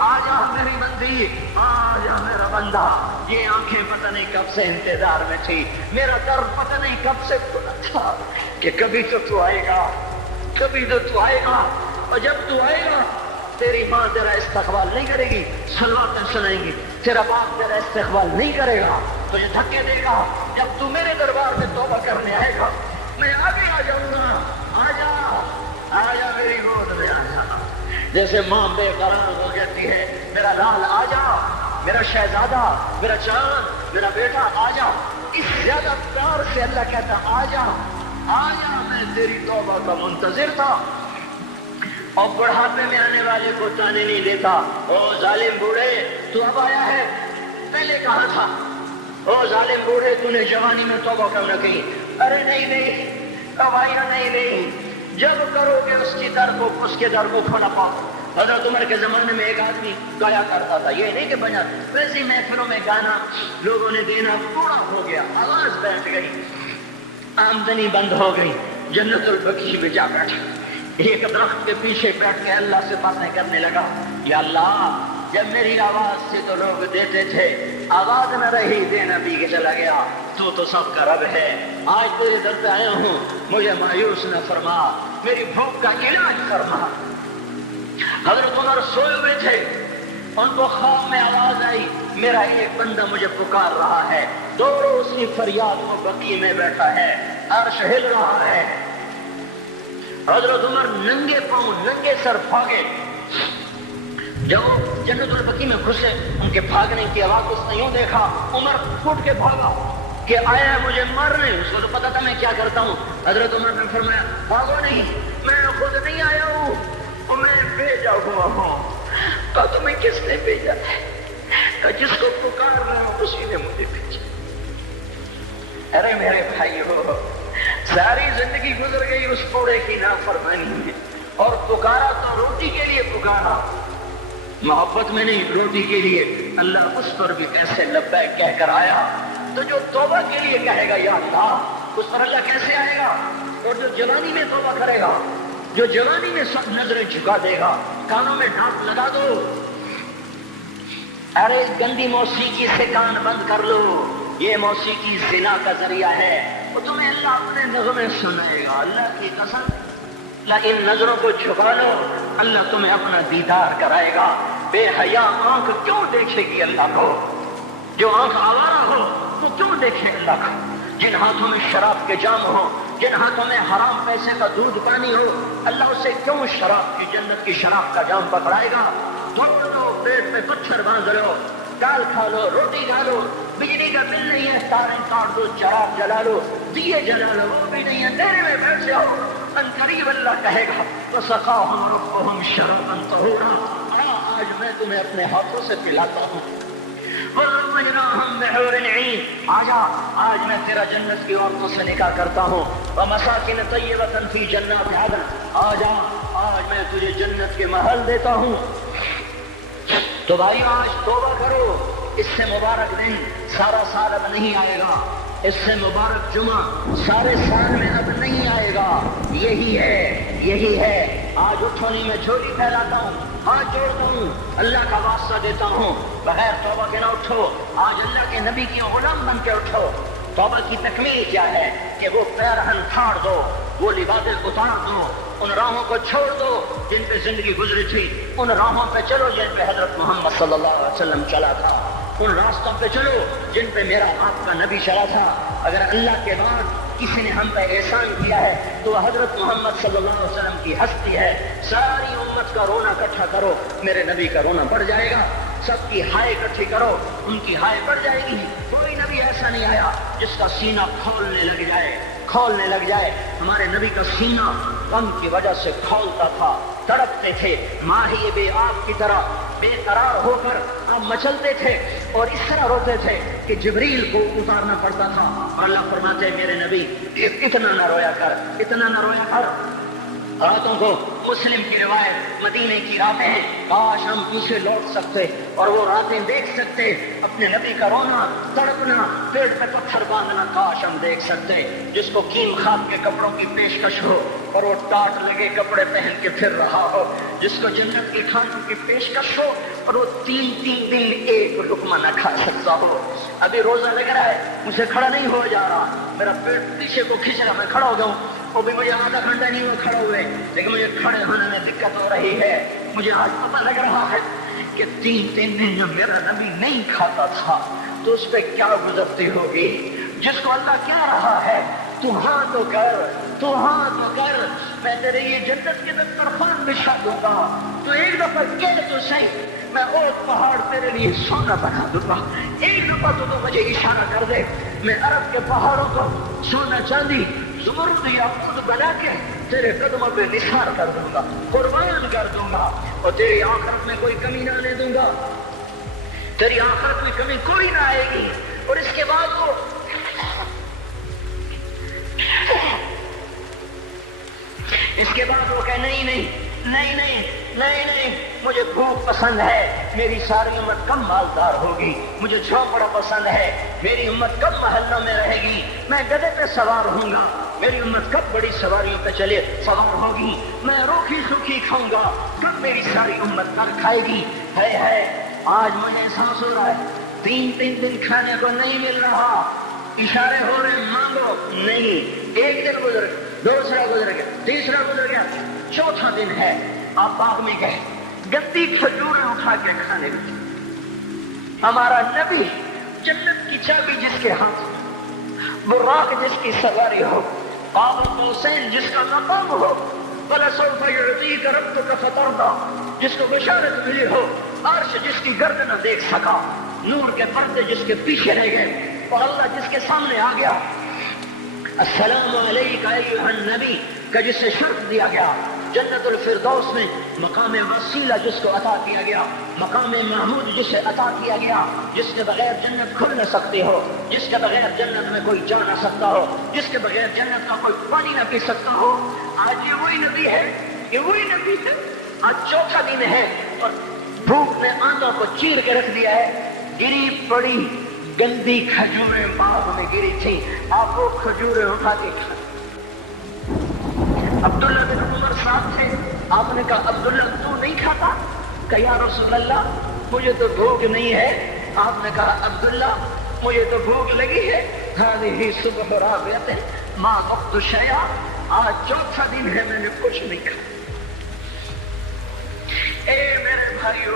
آ جا میری بندی، آ جا میرا بندہ۔ یہ آنکھیں پتہ نہیں کب سے انتظار میں تھی، میرا در پتہ نہیں کب سے کھلا تھا کہ کبھی تو آئے گا، اور جب تو آئے گا تیری ماں تیرا استقبال نہیں کرے گی، صلواتیں سنائیں گی، تیرا باپ تیرا استقبال نہیں کرے گا، تجھے دھکے دے گا، جب تو میرے دربار میں توبہ کرنے آئے گا میں آگے آ جاؤں گا، آ جا میری گود میں آ جا۔ جیسے ماں بے قرار ہو جاتی ہے، میرا لال آ جا، میرا شہزادہ، میرا چاند، میرا بیٹا آ جا، اس زیادہ پیار سے اللہ کہتا آ جا، میں تیری توبہ کا منتظر تھا۔ اور بڑھاپے میں آنے والے کو تانے نہیں دیتا، او ظالم بوڑھے تو اب آیا ہے، پہلے کہا تھا، او ظالم بوڑھے تو نے جوانی میں توبہ کیوں نہ کی؟ ارے نہیں، کبائیاں نہیں، جب کرو گے اس کے در کو کھولا پاؤ۔ حضرت عمر کے زمانے میں ایک آدمی گایا کرتا تھا، یہ نہیں کہ بنا ویسے محفلوں میں گانا لوگوں نے دینا پورا ہو گیا، آواز بیٹھ گئی، آمدنی بند ہو گئی، جنت البقیع میں جا بیٹھا، ایک درخت کے پیچھے بیٹھ کے اللہ سے باتیں کرنے لگا، یا اللہ جب میری آواز سے تو لوگ دیتے تھے، آواز نہ رہی دینا بھی کے چلا گیا، تو سب کا رب ہے، آج تیرے در پہ آیا ہوں، مجھے مایوس نہ فرما، میری بھوک کا علاج فرما۔ حضرت عمر سوئے ہوئے تھے، ان کو خواب میں آواز آئی، میرا ایک بندہ مجھے پکار رہا ہے، دوڑو اس کی فریاد وہ بقیع میں بیٹھا ہے، عرش ہل رہا ہے۔ حضرت عمر ننگے پاؤں ننگے سر بھاگے، جب وہ جنت البقیع میں گھسے ان کے بھاگنے کی آواز اس نے یوں دیکھا، عمر پھوٹ کے بھاگا کہ آیا مجھے مارنے، اس کو تو پتا تھا میں کیا کرتا ہوں۔ حضرت عمر نے فرمایا بھاگو نہیں، میں خود نہیں آیا ہوں، میں بھیجا ہوا ہوں۔ کہا تمہیں کس نے بھیجا ہے؟ کہا جس کو پکار رہا ہوں اسی نے مجھے بھیجا۔ ارے میرے بھائیو، ساری زندگی گزر گئی اس بوڑھے کی نافرمانی میں، اور پکارا تو روٹی کے لیے پکارا، محبت میں نہیں، روٹی کے لیے۔ اللہ اس پر بھی کیسے لبیک کہہ کر آیا، تو جو توبہ کے لیے کہے گا یا اللہ، اس پر اللہ کیسے آئے گا؟ اور جو جوانی میں توبہ کرے گا، جو جوانی میں سب نظریں جھکا دے گا، کانوں میں ڈانٹ لگا دو، ارے گندی موسیقی سے کان بند کر لو، یہ موسیقی زنا کا ذریعہ ہے، وہ تمہیں اللہ اپنے نغمے سنائے گا، اللہ کی قسم، ان نظروں کو جھکا لو، اللہ تمہیں اپنا دیدار کرائے گا۔ بے حیا آنکھ کیوں دیکھے گی اللہ کو؟ جو آنکھ آوارہ ہو وہ کیوں دیکھے اللہ کو؟ جن ہاتھوں میں شراب کے جام ہو، جن ہاتھوں میں حرام پیسے کا دودھ پانی ہو، اللہ اسے کیوں شراب کی، جنت کی شراب کا جام پکڑائے گا؟ دوڑ لو، پیٹ میں پتھر باندھ لو، دال کھا لو، روٹی کھا لو، بجلی کا بل نہیں ہے تاریں کاٹ دو، چراغ جلا لو، دیے جلا لو، وہ بھی نہیں ہے، دیرے میں بیٹھ جاؤ، ان قریب اللہ کہے گا وَسَقَاهُمْ رَبُّهُمْ شَرَابًا طَهُورًا، آج میں تمہیں اپنے ہاتھوں سے پلاتا ہوں، وَزَوَّجْنَاهُمْ بِحُورٍ عِينٍ، آجا آج میں تیرا جنت کی عورتوں سے نکاح کرتا ہوں، وَمَسَاكِنَ طَيِّبَةً فِي جَنَّاتِ عَدْنٍ، آجا آج میں تجھے جنت کے محل دیتا ہوں۔ تو بھائیو آج توبہ کرو، اس سے مبارک دن سارا سال اب نہیں آئے گا، اس سے مبارک جمعہ سارے سال میں اب نہیں آئے گا، یہی ہے۔ آج اٹھو نہیں، میں جھولی پھیلاتا ہوں، ہاتھ جوڑتا ہوں، اللہ کا واسطہ دیتا ہوں، بغیر توبہ کے نہ اٹھو، آج اللہ کے نبی کی غلام بن کے اٹھو۔ توبہ کی تکمیل کیا ہے کہ وہ پیرہن پھاڑ دو، وہ لباسیں اتار دو، ان راہوں کو چھوڑ دو جن پہ زندگی گزری تھی، ان راہوں پہ چلو جن پہ حضرت محمد صلی اللہ علیہ وسلم چلا تھا، ان راستوں پہ چلو جن پہ میرا آپ کا نبی چلا تھا۔ اگر اللہ کے بعد کسی نے ہم پہ احسان کیا ہے تو حضرت محمد صلی اللہ علیہ وسلم کی ہستی ہے۔ ساری امت کا رونا اکٹھا کرو، میرے نبی کا رونا بڑھ جائے گا، سب کی ہائے اکٹھی کرو، ان کی ہائے بڑھ جائے گی۔ کوئی نبی ایسا نہیں آیا جس کا سینہ کھولنے لگ جائے۔ ہمارے نبی کا سینہ غم کی وجہ سے کھولتا تھا، تڑپتے تھے، ماہی بے آب کی طرح بے قرار ہو کر آپ مچلتے تھے اور اس طرح روتے تھے کہ جبریل کو اتارنا پڑتا تھا، اور اللہ فرماتے میرے نبی اتنا نہ رویا کر۔ راتوں کو مسلم کی روایت مدینے کی راتیں ہیں، کاش ہم اسے لوٹ سکتے اور وہ راتیں دیکھ سکتے، اپنے نبی کا رونا، تڑپنا، پیٹ پہ پتھر باندھنا کاش ہم دیکھ سکتے، جس کو کیم خواب کے کپڑوں کی پیشکش ہو اور وہ ٹاٹ لگے کپڑے پہن کے پھر رہا ہو، جس کو جنت کے کھانوں کی پیشکش ہو اور وہ تین دن ایک لقمہ نہ کھا سکتا ہو۔ ابھی روزہ لگ رہا ہے، مجھے کھڑا نہیں ہو جا رہا، میرا پیٹ پیچھے کو کھینچ رہا، میں کھڑا ہو جاؤں، وہ بھی مجھے آدھا گھنٹہ نہیں ہوا کھڑے ہوئے، لیکن مجھے کھڑے ہونے میں دقت ہو رہی ہے۔ مجھے آج پتہ لگ رہا ہے کہ تین دن جو میرا نبی نہیں کھاتا تھا تو اس پہ کیا گزرتی ہوگی، جس کو اللہ کہہ رہا ہے تو ہاں تو کر، میں تیرے یہ جنت کے دسترخوان بچھا دوں گا، تو ایک دفعہ کہہ تو صحیح، میں اور پہاڑ تیرے لیے سونا بنا دوں گا، ایک دفعہ تو مجھے اشارہ کر دے، میں عرب کے پہاڑوں کو سونا چاندی زمرد یاقوت بنا کے تیرے قدموں پہ نثار کر دوں گا، قربان کر دوں گا، اور تیری آخرت میں کوئی کمی نہ آنے دوں گا، تیری آخرت میں کمی کوئی نہ آئے گی۔ اور اس کے بعد وہ کہ نہیں، مجھے بھوک پسند ہے، میری ساری امت کم مالدار ہوگی، مجھے جھونپڑا پسند ہے، میری امت کم محلوں میں رہے گی، میں گدھے پہ سوار ہوں گا، میری امت کب بڑی سواریوں پہ سوار ہوگی، میں روکھی سوکھی کھاؤں گا، کب میری ساری امت کر کھائے گی۔ ہے آج مجھے احساس ہو رہا ہے، تین دن کھانے کو نہیں مل رہا، اشارے ہو رہے مانگو نہیں، ایک دن گزر گیا، دوسرا گزر گیا، تیسرا گزر گیا، چوتھا دن ہے، آپ باغ میں گئے، گندی کھجوریں اٹھا کے کھانے لگے۔ ہمارا نبی جنت کی چابی جس کے ہاتھ میں، براق جس کی سواری ہو، قاب قوسین جس کا مقام ہو، وَلَسَوْفَ يُعْطِيكَ رَبُّكَ فَتَرْضَىٰ جس کو بشارت ملی ہو، عرش جس کی گردن نہ دیکھ سکا، نور کے پردے جس کے پیچھے رہ گئے، اور اللہ جس کے سامنے آ گیا، السلام علیکہ ایھا النبی کا جس سے شرف دیا گیا، جنت الفردوس میں مقام وسیلہ جس کو عطا کیا گیا، مقام محمود جسے عطا کیا گیا، جس کے بغیر جنت کھل نہ سکتی ہو، جس کے بغیر جنت میں کوئی جا نہ سکتا ہو، جس کے بغیر جنت کا کوئی پانی نہ پی سکتا ہو، آج یہ وہی نبی ہے، آج چوتھا دن ہے اور بھوک نے آنتوں کو چیر کے رکھ دیا ہے، گری پڑی گندی کھجوریں باغ میں گری تھی، آپ وہ کھجوریں اٹھا کے کھائیں۔ عبداللہ بن عمر صاحب تھے، آپ نے کہا عبداللہ تو نہیں کھاتا؟ کہ یا رسول اللہ مجھے تو بھوک نہیں ہے۔ آپ نے کہا عبداللہ مجھے تو بھوک لگی ہے، هذه صبح رابعة ما ذقت شيئا، آج چوتھا دن ہے میں نے کچھ نہیں کھایا۔ اے میرے بھائیو،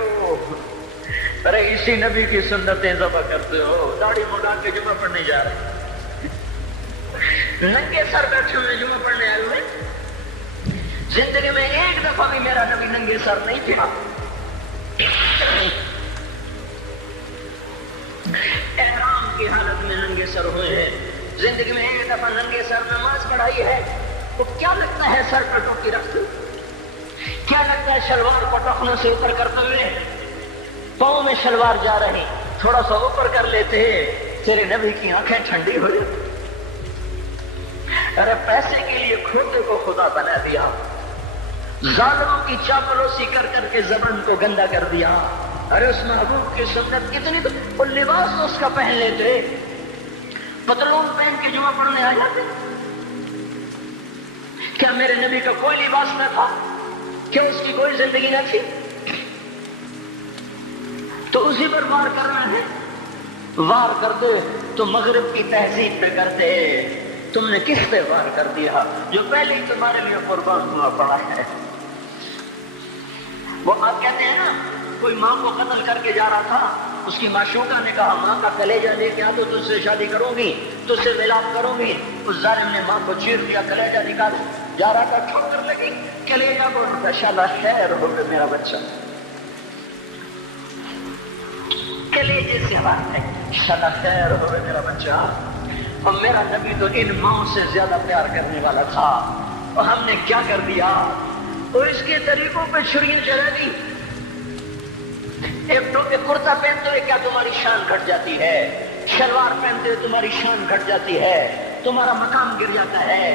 ارے اسی نبی کی سنتیں ذبح کرتے ہو، داڑھی مڈا کے جمعہ پڑھنے جا رہے، ننگے سر بیٹھے ہوئے جمعہ پڑھنے آئے ہوئے، زندگی میں ایک دفعہ بھی میرا نبی ننگے سر نہیں تھا، احرام کی حالت میں ننگے سر ہوئے ہیں، زندگی میں ایک دفعہ ننگے سر نماز پڑھائی ہے، تو کیا لگتا ہے سر پر ٹوپی رکھتے، کیا لگتا ہے شلوار کو ٹخنوں سے اوپر کرتے ہوئے، پاؤں میں شلوار جا رہے، تھوڑا سا اوپر کر لیتے تیرے نبی کی آنکھیں ٹھنڈی ہو جاتی. ارے پیسے کے لیے کھوتے کو خدا بنا دیا, ظالموں کی چاپلوسی کر کر کے زبان کو گندا کر دیا. ارے اس محبوب کی سنت کتنی, تو وہ لباس تو اس کا پہن لیتے, پتلون پہن کے جمعہ پڑھنے آ جاتے. کیا میرے نبی کا کوئی لباس نہ تھا؟ کیا اس کی کوئی زندگی نہ تھی؟ تو اسی پر وار کرنا ہے. وار کرتے تو مغرب کی تہذیب پہ کرتے. تم نے کس پہ وار کر دیا جو پہلے ہی تمہارے لیے قربان ہوا پڑا ہے؟ وہ آپ کہتے ہیں نا, کوئی ماں کو قتل کر کے جا رہا تھا, اس کی معشوقہ نے کہا ماں کا کلیجہ لے کے آ تو تجھ سے شادی کروں گی, تجھ سے ملاپ کروں گی. اس ظالم نے ماں کو چیر دیا, کلیجہ نکال جا رہا تھا, ٹھوکر لگی کلیجہ کو, شالا خیر ہو گئے میرا بچہ. کلیجے سے بات ہے, شالا خیر ہو گئے میرا بچہ. اور میرا نبی تو ان ماں سے زیادہ پیار کرنے والا تھا, اور ہم نے کیا کر دیا؟ اور اس کے طریقوں پہ چھریاں چلا دی. ایک ٹوپی کرتا پہنتے ہوئے کیا تمہاری شان گھٹ جاتی ہے؟ شلوار پہنتے ہوئے تمہاری شان گھٹ جاتی ہے, تمہارا مقام گر جاتا ہے.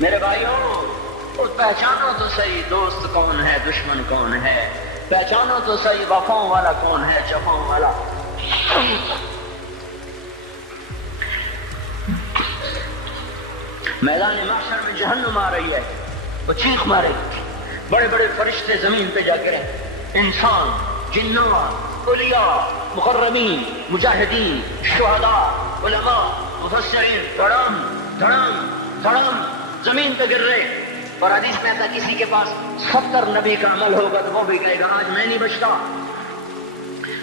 میرے بھائیوں, پہچانو تو صحیح دوست کون ہے, دشمن کون ہے. پہچانو تو صحیح وفاؤں والا کون ہے, جفاؤں والا. میدان محشر میں جہنم آ رہی ہے, وہ چیخ مارے, بڑے بڑے فرشتے زمین پہ جا کے, انسان, جنات, اولیاء, مقربین, مجاہدین, شہداء, علماء, مفسرین, دھڑام دھڑام دھڑام زمین پہ گر رہے. اور حدیث میں آتا کسی کے پاس 70 نبی کا عمل ہوگا تو وہ بھی کہے گا آج میں نہیں بچتا.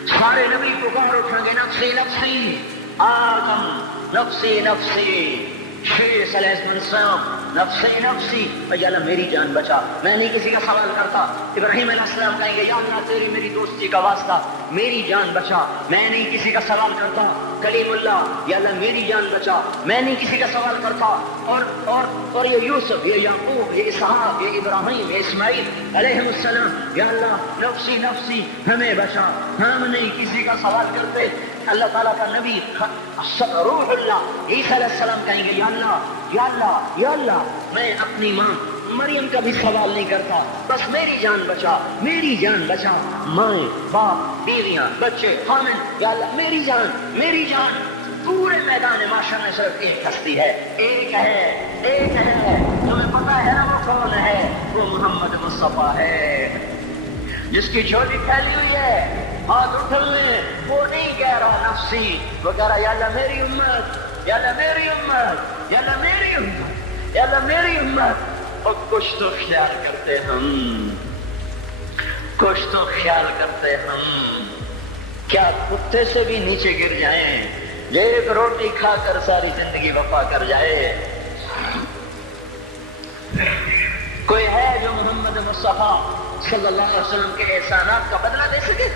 سارے نبی پکار اٹھیں گے, نفسی نفسی, آدم نفسی نفسی, شیخ علیہ السلام نفسی نفسی, یا اللہ میری جان بچا, میں نہیں کسی کا سوال کرتا. ابراہیم علیہ السلام کہیں گے یا اللہ تیری میری دوستی کا واسطہ میری جان بچا, میں نہیں کسی کا سوال کرتا. کلیم اللہ, یا اللہ میری جان بچا, میں نہیں کسی کا سوال کرتا. اور یہ یوسف, یہ یعقوب, یہ اسحاق, یہ ابراہیم, یہ اسماعیل علیہ السلام, یا اللہ نفسی نفسی ہمیں بچا, ہم نہیں کسی کا سوال کرتے. اللہ تعالیٰ کا نبی روح اللہ عیسیٰ علیہ السلام کہیں گے یا اللہ یا اللہ یا اللہ, میں اپنی ماں مریم کا بھی سوال نہیں کرتا, بس میری جان بچا, میری جان بچا. مائیں, باپ, بیویاں, بچے, خامن, یا اللہ میری جان, میری جان. پورے میدان معاشر میں صرف ایک ہستی ہے, ایک ہے, ایک ہے. تمہیں پتا ہے نا وہ کون ہے؟ وہ محمد مصطفیٰ ہے, جس کی جھولی پھیلی ہوئی ہے, ہاتھ اٹھلنے. وہ نہیں کہہ رہا نفسی, وہ کہہ رہا یا اللہ میری امت, یا اللہ میری امت, یا اللہ میری امت, یا اللہ میری امت. اور کچھ تو خیال کرتے ہم, کچھ تو خیال کرتے ہم. کیا کتے سے بھی نیچے گر جائیں, ایک روٹی کھا کر ساری زندگی وفا کر جائے. کوئی ہے جو محمد مصطفیٰ صلی اللہ علیہ وسلم کے احسانات کا بدلہ دے سکے؟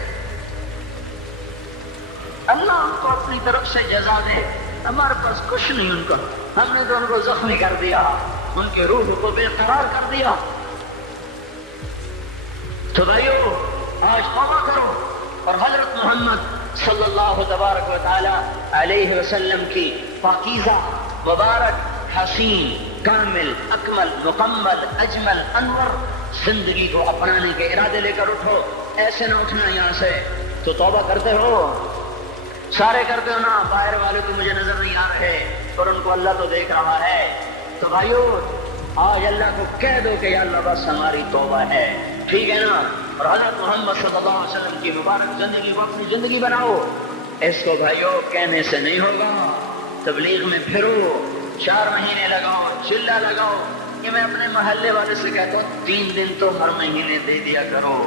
اللہ ہم کو اپنی طرف سے جزا دے, ہمارے پاس کچھ نہیں ان کا. ہم نے تو ان کو زخمی کر دیا, ان کے روح کو بے قرار کر دیا. تو بھائیو آج توبہ کرو اور حضرت محمد صلی اللہ تبارک و تعالی علیہ وسلم کی پاکیزہ, مبارک, حسین, کامل, اکمل, مکمل, اجمل, انور زندگی کو اپنانے کے ارادے لے کر اٹھو. ایسے نہ اٹھنا یہاں سے. تو توبہ کرتے ہو, سارے کرتے ہو نا, باہر والے تو مجھے نظر نہیں آ رہے اور ان کو اللہ تو دیکھ رہا ہے. تو بھائیو آج اللہ کو کہہ دو کہ یا اللہ بس ہماری توبہ ہے, ٹھیک ہے نا. اور حضرت محمد صلی اللہ علیہ وسلم کی مبارک زندگی کو اپنی زندگی بناؤ. اس کو بھائیو کہنے سے نہیں ہوگا. تبلیغ میں پھرو, 4 مہینے لگاؤ, چلہ لگاؤ. کہ میں اپنے محلے والے سے کہتا ہوں 3 دن تو ہر مہینے دے دیا کرو,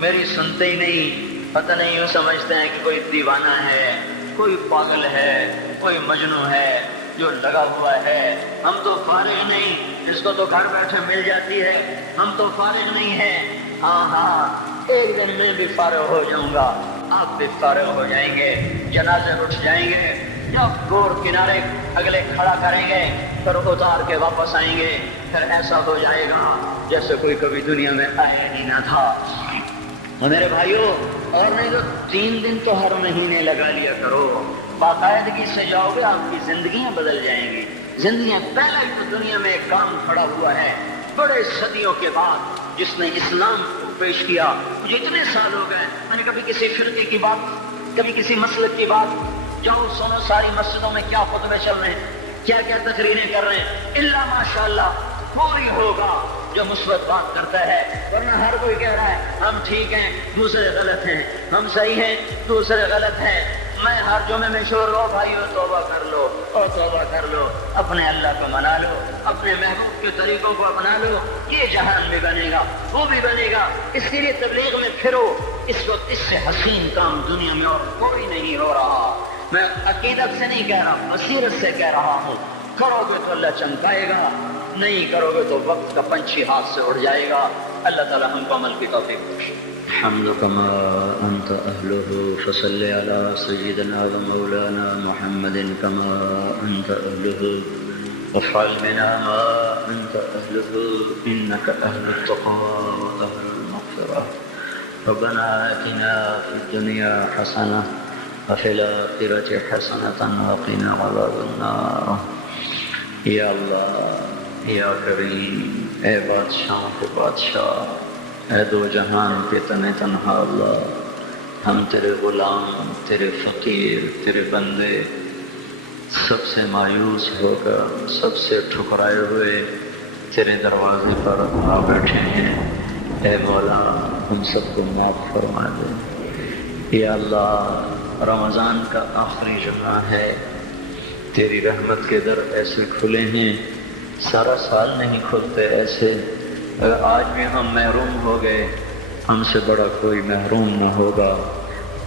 میری سنتے ہی نہیں. پتہ نہیں یوں سمجھتے ہیں کہ کوئی دیوانہ ہے, کوئی پاگل ہے, کوئی مجنون ہے جو لگا ہوا ہے. ہم تو فارغ نہیں, اس کو تو گھر بیٹھے مل جاتی ہے, ہم تو فارغ نہیں ہیں. ہاں ہاں, ایک دن میں بھی فارغ ہو جاؤں گا, آپ بھی فارغ ہو جائیں گے. جنازے اٹھ جائیں گے, جب گور کنارے اگلے کھڑا کریں گے پھر اتار کے واپس آئیں گے. پھر ایسا ہو جائے گا جیسے کوئی کبھی دنیا میں آیا نہیں نہ تھا. اور میرے بھائیوں، اور نہیں تو 3 دن تو ہر مہینے لگا لیا کرو، باقاعدگی سے جاؤ گے، آپ کی زندگیاں بدل جائیں گی، زندگیاں۔ پہلے تو دنیا میں ایک کام کھڑا ہوا ہے بڑے صدیوں کے بعد، جس نے اسلام کو پیش کیا۔ مجھے اتنے سال ہو گئے، میں نے کبھی کسی فرقے کی بات، کبھی کسی مسلک کی بات، جاؤ سنو ساری مسجدوں میں کیا خطبے چل رہے ہیں، کیا کیا تقریریں کر رہے ہیں، الا ماشاءاللہ کوئی ہوگا جو مثبت بات کرتا ہے، ورنہ ہر کوئی کہہ رہا ہے ہم ٹھیک ہیں دوسرے غلط ہیں، ہم صحیح ہیں دوسرے غلط ہیں۔ میں ہر جمعے میں شور لو بھائیو توبہ کر لو، اور توبہ کر لو، اپنے اللہ کو منا لو، اپنے محبوب کے طریقوں کو اپنا لو، یہ جہان بھی بنے گا، وہ بھی بنے گا۔ اس کے لیے تبلیغ میں پھرو۔ اس وقت اس سے حسین کام دنیا میں اور کوئی نہیں ہو رہا۔ میں عقیدت سے نہیں کہہ رہا، بصیرت سے کہہ رہا ہوں۔ کرو گے تو اللہ چمکائے گا، نہیں کرو گے تو وقت کا پنچھی ہاتھ سے اڑ جائے گا۔ اللہ تعالی ہم کو عمل کی توفیق بخشے۔ الحمد كما أنت أهله فصل على سيدنا ومولانا محمد كما أنت أهله وافعل بنا ما أنت أهله إنك أهل التقوى وأهل المغفرة ربنا آتنا في الدنيا حسنة وفي الآخرة حسنة وقنا عذاب النار۔ یا اللہ، یا کریم، اے بادشاہ کے بادشاہ، اے دو جہان کے تن تنہا اللہ، ہم تیرے غلام، تیرے فقیر، تیرے بندے، سب سے مایوس ہو کر، سب سے ٹھکرائے ہوئے تیرے دروازے پر آ بیٹھے ہیں۔ اے مولا، ہم سب کو معاف فرما دے۔ یا اللہ، رمضان کا آخری جمعہ ہے، تیری رحمت کے در ایسے کھلے ہیں، سارا سال نہیں کھلتے ایسے۔ اگر آج بھی ہم محروم ہو گئے، ہم سے بڑا کوئی محروم نہ ہوگا۔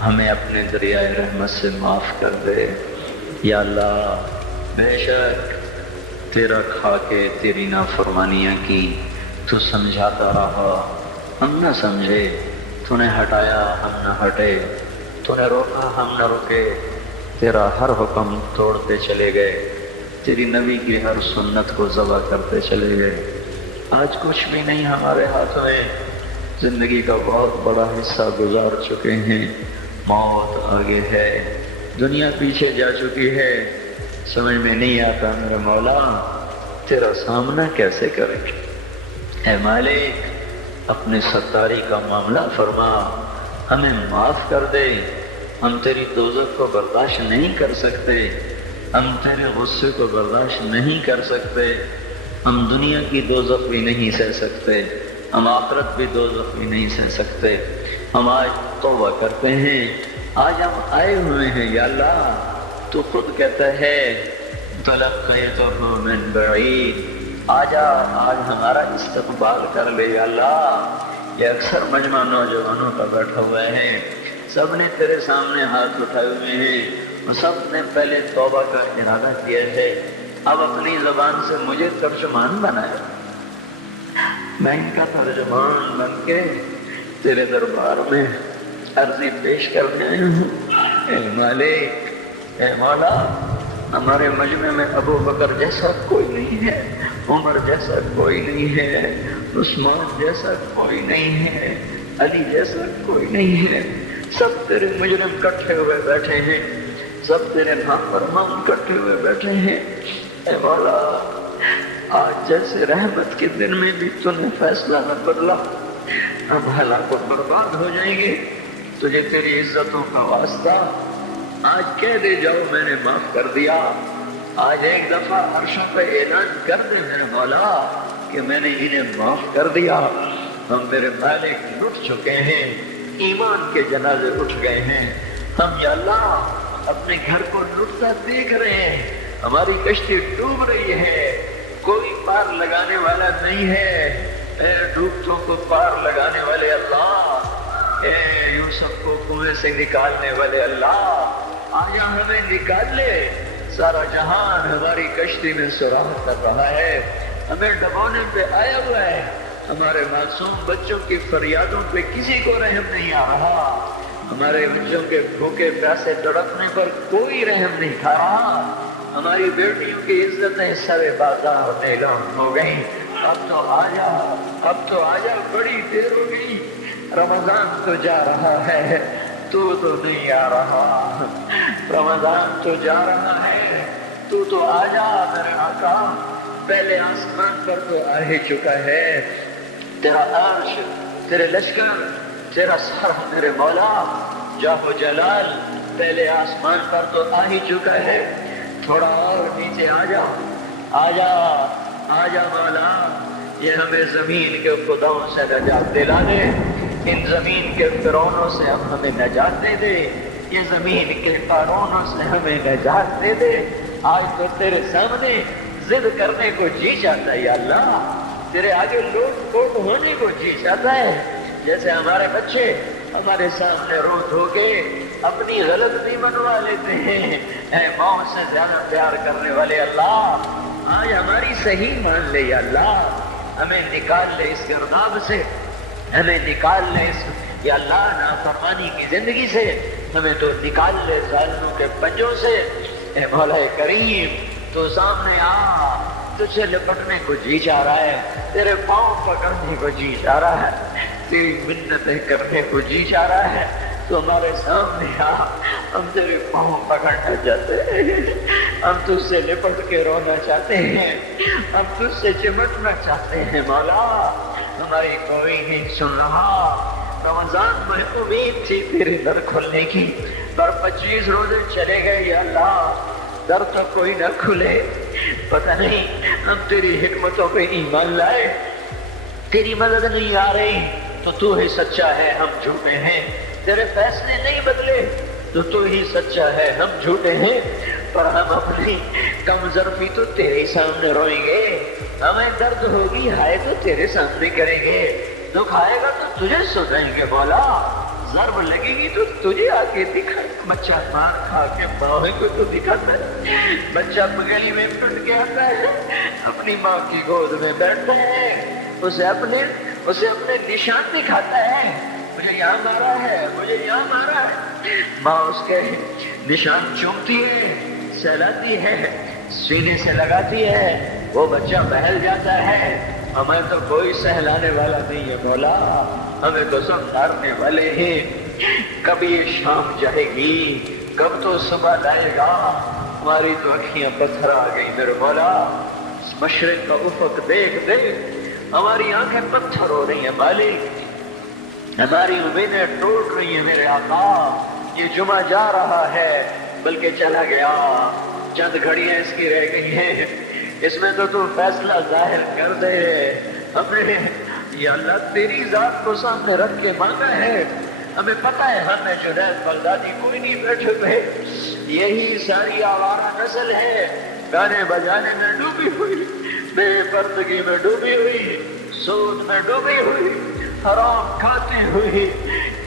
ہمیں اپنے دریائے رحمت سے معاف کر دے۔ یا اللہ، بے شک تیرا کھا کے تیری نافرمانیاں کی، تو سمجھاتا رہا، ہم نہ سمجھے، تو نے ہٹایا ہم نہ ہٹے، تو نے روکا ہم نہ رکے، تیرا ہر حکم توڑتے چلے گئے، تیری نبی کی ہر سنت کو ذبح کرتے چلے گئے۔ آج کچھ بھی نہیں ہمارے ہاتھ میں، زندگی کا بہت بڑا حصہ گزار چکے ہیں، موت آگے ہے، دنیا پیچھے جا چکی ہے۔ سمجھ میں نہیں آتا میرے مولا تیرا سامنا کیسے کریں۔ اے مالک، اپنے ستاری کا معاملہ فرما، ہمیں معاف کر دے۔ ہم تیری دوزخ کو برداشت نہیں کر سکتے، ہم تیرے غصے کو برداشت نہیں کر سکتے، ہم دنیا کی دوزخ بھی نہیں سہ سکتے، ہم آخرت بھی دوزخ بھی نہیں سہ سکتے۔ ہم آج توبہ کرتے ہیں، آج ہم آئے ہوئے ہیں یا اللہ، تو خود کہتا ہے تلقیتہ من بعید، آجا، آج ہمارا استقبال کر لے یا اللہ۔ یہ اکثر مجمع نوجوانوں کا بیٹھا ہوا ہے، سب نے تیرے سامنے ہاتھ اٹھائے ہوئے ہیں، اور سب نے پہلے توبہ کا ارادہ کیا ہے، اب اپنی زبان سے مجھے ترجمان بنایا، میں ان کا ترجمان بن کے تیرے دربار میں عرضی پیش کرنے آیا ہوں۔ اے مالک، اے مولا، ہمارے مجمع میں ابو بکر جیسا کوئی نہیں ہے، عمر جیسا کوئی نہیں ہے، عثمان جیسا کوئی نہیں ہے، علی جیسا کوئی نہیں ہے، سب تیرے مجرم کٹھے ہوئے بیٹھے ہیں، سب تیرے نافرمان کٹھے ہوئے بیٹھے ہیں۔ اے مولا، آج جیسے رحمت کے دن میں بھی تو نے فیصلہ نہ بدلا، اب ہلاکت برباد ہو جائیں گے۔ تجھے تیری عزتوں کا واسطہ آج کہہ دے جاؤ میں نے معاف کر دیا۔ آج ایک دفعہ عرشوں پہ اعلان کر دے میرے مولا کہ میں نے انہیں معاف کر دیا۔ ہم میرے مالک لٹ چکے ہیں، ایمان کے جنازے اٹھ گئے ہیں، ہم یا اللہ اپنے گھر کو لٹتا دیکھ رہے ہیں، ہماری کشتی ڈوب رہی ہے، کوئی پار لگانے والا نہیں ہے۔ اے ڈوبتوں کو پار لگانے والے اللہ، اے یوسف کو کنویں سے نکالنے والے اللہ، آیا ہمیں نکال لے۔ سارا جہان ہماری کشتی میں سراغ کر رہا ہے، ہمیں ڈبونے پہ آیا ہوا ہے، ہمارے معصوم بچوں کی فریادوں پہ کسی کو رحم نہیں آ رہا، ہمارے بچوں کے بھوکے پیاسے تڑپنے پر کوئی رحم نہیں کھا رہا، ہماری بیٹیوں کی عزتیں سرے بازار نیلام ہو گئیں۔ اب تو آجا، اب تو آجا، بڑی دیر ہو گئی، رمضان تو جا رہا ہے تو نہیں آ رہا، رمضان تو جا رہا ہے تو آ جا میرے آقا، پہلے آسمان پر تو آ ہی چکا ہے، تیرا عرش، تیرے لشکر، تیرا سر میرے مولا جاہ و جلال پہلے آسمان پر تو آ ہی چکا ہے، تھوڑا اور نیچے آ جا، آ جا، آ جا مولا، یہ ہمیں زمین کے خداؤں سے نجات دلا دے، ان زمین کے فرعونوں سے اب ہمیں نجات دے دے، یہ زمین کے قارونوں سے ہمیں نجات دے دے، آج تو تیرے سامنے ضد کرنے کو جی چاہتا ہے یا اللہ، تیرے آگے لوٹ پوٹ ہونے کو جی چاہتا ہے، جیسے ہمارے بچے ہمارے سامنے رو دھو کے اپنی غلطی منوا لیتے ہیں، اے ماں سے زیادہ پیار کرنے والے اللہ، آج ہماری صحیح مان لے یا اللہ، ہمیں نکال لے اس گرداب سے، ہمیں نکال لے اس یا اللہ نافرمانی کی زندگی سے، ہمیں تو نکال لے ظالموں کے پنجوں سے، اے مولا کریم تو سامنے آ، تجھ سے لپٹنے کو جی چاہ رہا ہے، تیرے پاؤں پکڑنے کو جی چاہ رہا ہے، تیری منتیں کرنے کو جی چاہ رہا ہے، تو ہمارے سامنے آ، ہم تیرے پاؤں پکڑنا چاہتے ہیں، ہم تجھ سے لپٹ کے رونا چاہتے ہیں، ہم تجھ سے چمٹنا چاہتے ہیں مولا، ہماری کوئی نہیں سن رہا، رمضان میں امید تھی تیرے در کھلنے کی، پر 25 روزے چلے گئے یا اللہ، در تو کوئی نہ کھلے، پتہ نہیں ہم تیری حکمتوں پہ ایمان لائے، تیری مدد نہیں آ رہی تو ہی سچا ہے، ہم جھوٹے ہیں، تیرے فیصلے نہیں بدلے تو ہی سچا ہے، ہم جھوٹے ہیں، پر ہم اپنی کم ظرفی تو تیرے سامنے روئیں گے، ہمیں درد ہوگی ہائے تو تیرے سامنے کریں گے، دکھ آئے گا تو تجھے سنائیں گے مولا، ضرب لگے گی تو تجھے آگے دکھائے، بچہ مار کھا کے ماں کو تو دکھاتا ہے، بچہ گلی میں پٹ کے آتا ہے، اپنی ماں کی گود میں بیٹھتا ہے، اسے اپنے نشان دکھاتا ہے، مجھے یہاں مارا ہے، مجھے یہاں مارا ہے، ماں اس کے نشان چومتی ہے، سہلاتی ہے، سینے سے لگاتی ہے، وہ بچہ بہل جاتا ہے، ہمیں تو کوئی سہلانے والا نہیں ہے مولا، ہمیں تو سب مارنے والے ہیں، کب یہ شام جائے گی، کب تو صبح لائے گا، ہماری تو اکھیاں پتھر آ گئی میرے مولا، مشرق کا افق دیکھ دیکھ ہماری آنکھیں پتھر ہو رہی ہیں مالک، ہماری امیدیں ٹوٹ رہی ہیں میرے آقا، یہ جمعہ جا رہا ہے بلکہ چلا گیا، چند گھڑیاں اس کی رہ گئی ہیں، اس میں تو فیصلہ ظاہر کر دے، ہم نے یا اللہ تیری ذات کو سامنے رکھ کے مانگا ہے، ہمیں پتہ ہے ہمیں جنید بغدادی کوئی نہیں بیٹھے ہوئے، یہی ساری آوارہ نسل ہے، گانے بجانے میں ڈوبی ہوئی، بے پردگی میں ڈوبی ہوئی، سود میں ڈوبی ہوئی، حرام کھاتی ہوئی،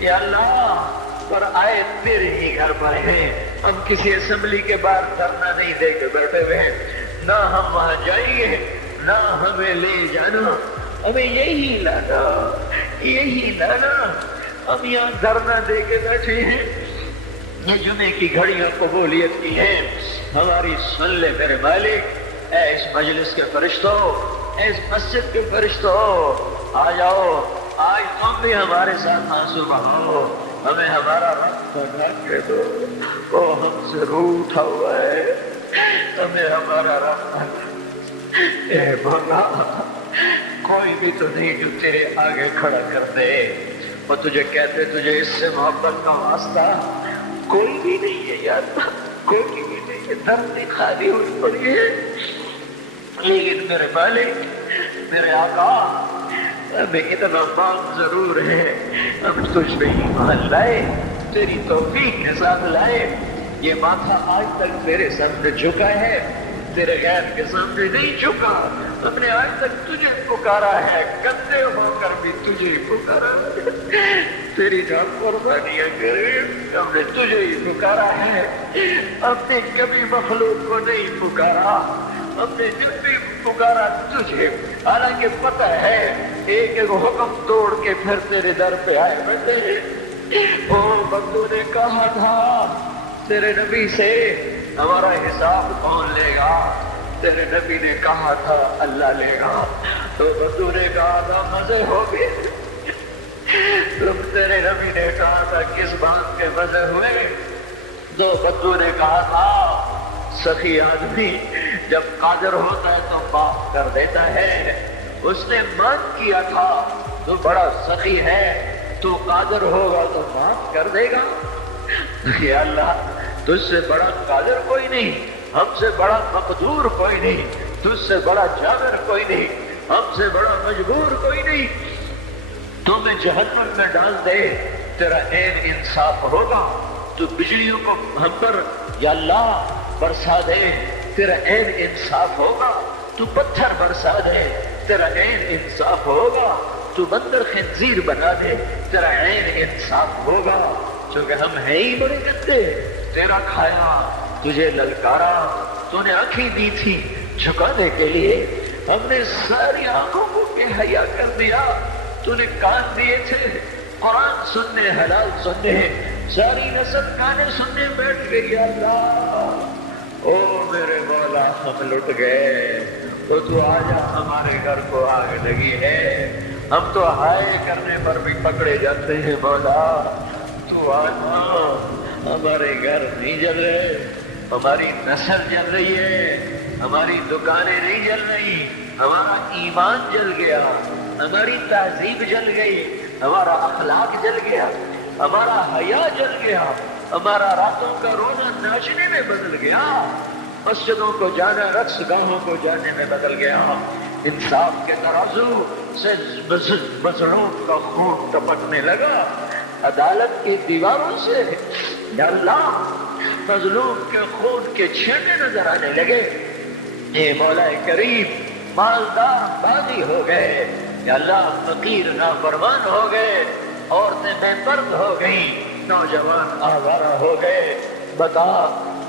یا اللہ پر آئے تیرے ہی گھر پر ہیں، ہم کسی اسمبلی کے باہر دھرنا نہیں دے کے بیٹھے ہوئے ہیں، نہ ہم وہاں جائیں گے، نہ ہمیں لے جانا، ہمیں یہی لانا، یہی لانا، ہم یہاں دھرنا دے کے بیٹھے ہیں، یہ جمعے کی گھڑیاں قبولیت کی ہیں، ہماری سن لے میرے مالک، اے اس مجلس کے فرشتوں، اے اس مسجد کے فرشتوں، آ جاؤ، آج تم بھی ہمارے ساتھ آنسو بہاؤ، ہمیں ہمارا رب بنا کے دو، وہ ہم سے روٹھا ہوا ہے، ہمیں ہمارا رب، اے مولا کوئی بھی تو نہیں جو تیرے آگے کھڑا کر دے، وہ تجھے کہتے تجھے اس سے محبت کا واسطہ کوئی بھی نہیں ہے یار، کوئی بھی نہیں ہے، دھرتی خالی ہوئی پڑی ہے، لیکن میرے مالک میرے آقا ہمیں اتنا بات ضرور ہے، ہم تجھ پہ ایمان لائے، تیری توفیق کے ساتھ لائے، یہ ماتھا آج تک تیرے سامنے جھکا ہے، تیرے غیر کے سامنے نہیں جھکا، ہم نے آج تک تجھے پکارا ہے، گندے ہو کر بھی تجھے پکارا ہے، تیری نافرمانیاں کرے ہم نے تجھے ہی پکارا ہے، ہم نے کبھی مخلوق کو نہیں پکارا، ہم نے جب بھی پکارا تجھے، حالانکہ پتہ ہے ایک ایک حکم توڑ کے پھر تیرے در پہ آئے بیٹھے، او بندوں نے کہا تھا تیرے نبی سے ہمارا حساب کون لے گا، تیرے نبی نے کہا تھا اللہ لے گا، تو بندوں نے کہا تھا مزے ہو گئے، تم تیرے نبی نے کہا تھا کس بات کے مزے ہوئے؟ تو بدو نے کہا تھا سخی آدمی جب قادر ہوتا ہے تو معاف کر دیتا ہے. اس نے مان کیا تھا تو بڑا سخی ہے، تو قادر ہوگا تو معاف کر دے گا. یا اللہ تجھ سے بڑا قادر کوئی نہیں، ہم سے بڑا مقدور کوئی نہیں، تجھ سے بڑا جابر کوئی نہیں، ہم سے بڑا مجبور کوئی نہیں. تمہیں جہنم میں ڈال دے تیرا عین انصاف ہوگا. تو بجلیوں کو ہم پر یا اللہ برسا دے تیرا عین انصاف ہوگا. تو پتھر برسا دے تیرا عین انصاف ہوگا. تو بندر خنزیر بنا دے تیرا عین انصاف ہوگا. چونکہ ہم ہیں ہی بڑے گندے، تیرا کھایا، تجھے للکارا، تو نے آنکھیں دی تھی جھکانے کے لیے، ہم نے ساری آنکھوں کو بے حیا کر دیا. تو نے کان دیے تھے قرآن سننے، حلال سننے، ساری نسل گانے سننے بیٹھ گئی. اللہ او میرے مولا ہم لٹ گئے. تو آجا، ہمارے گھر کو آگ لگی ہے، ہم تو ہائے کرنے پر بھی پکڑے جاتے ہیں. مولا تو آجا، ہمارے گھر نہیں جل رہے، ہماری نسل جل رہی ہے، ہماری دکانیں نہیں جل رہی، ہمارا ایمان جل گیا، ہماری تہذیب جل گئی، ہمارا اخلاق جل گیا، ہمارا حیا جل گیا، ہمارا راتوں کا رونا ناچنے میں بدل گیا، مسجدوں کو جانا رقص گاہوں کو جانے میں بدل گیا. انصاف کے ترازو سے مظلوم کا خون ٹپکنے لگا. عدالت کی دیواروں سے یا اللہ مظلوم کے خون کے چھینٹے نظر آنے لگے. اے مولا کریم مالدار باغی ہو گئے، یا اللہ فقیر نافرمان ہو گئے، عورتیں بے پرد ہو گئیں، نوجوان آوارہ ہو گئے. بتا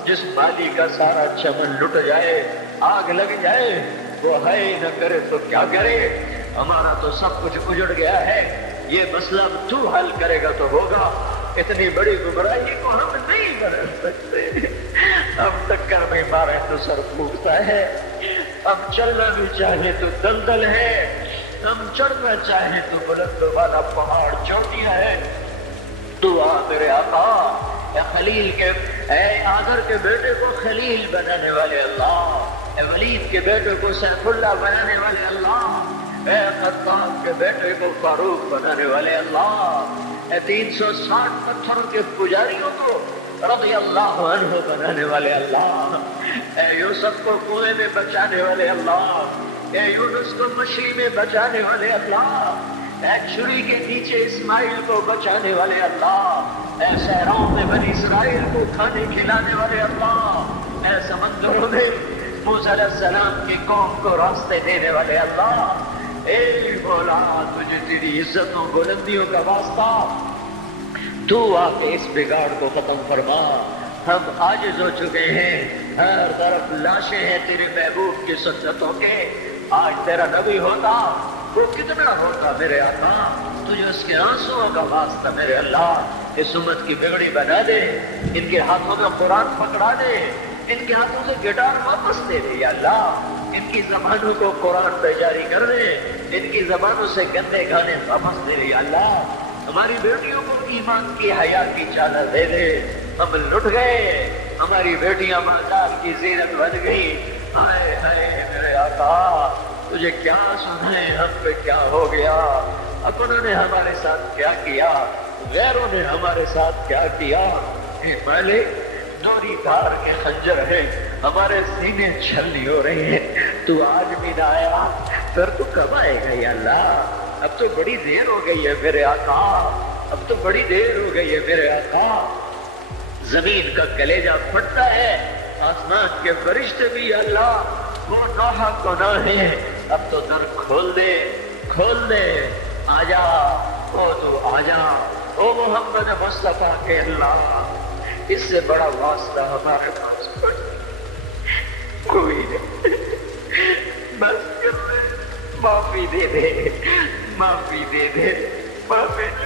جس مالی کا سارا چمن لٹ جائے، آگ لگ جائے، وہ ہے نہ کرے تو کیا کرے؟ ہمارا تو سب کچھ اجڑ گیا ہے، یہ مسئلہ تو حل کرے گا تو ہوگا. اتنی بڑی گمراہی کو ہم نہیں بدل سکتے. ہم ٹکر میں مارے تو سر پھوٹتا ہے، ہم چلنا بھی چاہے تو دلدل ہے، ہم چڑھنا چاہے تو بلند والا پہاڑ چوٹیاں ہے. تو آ میرے آقا، اے خلیل کے، اے آدر کے بیٹے کو خلیل بنانے والے اللہ، اے ولید کے بیٹے کو سیف اللہ بنانے والے اللہ، اے خطاب کے بیٹے کو فاروق بنانے والے اللہ، اے 360 پتھروں کے پجاریوں کو رضی اللہ عنہ بنانے والے اللہ، اے یوسف کو کنویں میں بچانے والے اللہ، اے یونس کو مچھلی میں بچانے والے اللہ، اے چھری کے نیچے اسماعیل کو بچانے والے اللہ، اے صحراؤں میں بنی اسرائیل کو کھانے کھلانے والے اللہ، اے سمندروں میں موسیٰ علیہ السلام کی قوم کو راستے دینے والے اللہ. اے مولا تجھے تیری عزتوں بلندیوں کا واسطہ، تو آ کے اس بگاڑ کو ختم فرما. ہم عاجز ہو چکے ہیں، ہر طرف لاشیں ہیں تیرے محبوب کی سنتوں کے. آج تیرا نبی ہوتا وہ کتنا ہوتا میرے آقا، تجھے اس کے آنسوؤں کا واسطہ میرے اللہ اس امت کی بگڑی بنا دے. ان کے ہاتھوں میں قرآن پکڑا دے، ان کے ہاتھوں سے گٹار واپس دے دے یا اللہ. ان کی زبانوں کو قرآن پہ جاری کر دے، ان کی زبانوں سے گندے گانے واپس دے یا اللہ. ہماری بیٹیوں کو ایمان کی حیا کی چادر دے دے. ہم لٹ گئے، ہماری بیٹیاں ماداب کی زینت بن گئی. ہائے ہائے میرے آقا، تجھے کیا سنائے ہم پہ کیا ہو گیا. اپنوں نے ہمارے ساتھ کیا کیا، غیروں نے ہمارے ساتھ کیا کیا. پہلے دوری دھار کے خنجر ہیں، ہمارے سینے چھلنی ہو رہی ہیں. تو آج بھی نہ آیا، پھر تو کب آئے گا یا اللہ؟ اب تو بڑی دیر ہو گئی ہے میرے آقا، اب تو بڑی دیر ہو گئی ہے میرے آقا. زمین کا کلیجہ پھٹتا ہے، آسمان کے فرشتے بھی اللہ وہ نوحہ کو نہ ہیں. اب تو در کھول دے، کھول دے. آجا او تو آجا، او محمد مصطفیٰ کے اللہ. اس سے بڑا واسطہ ہمارے پاس کوئی نہیں. بس کر دے، معافی دے دے، معافی دے دے، معافی دے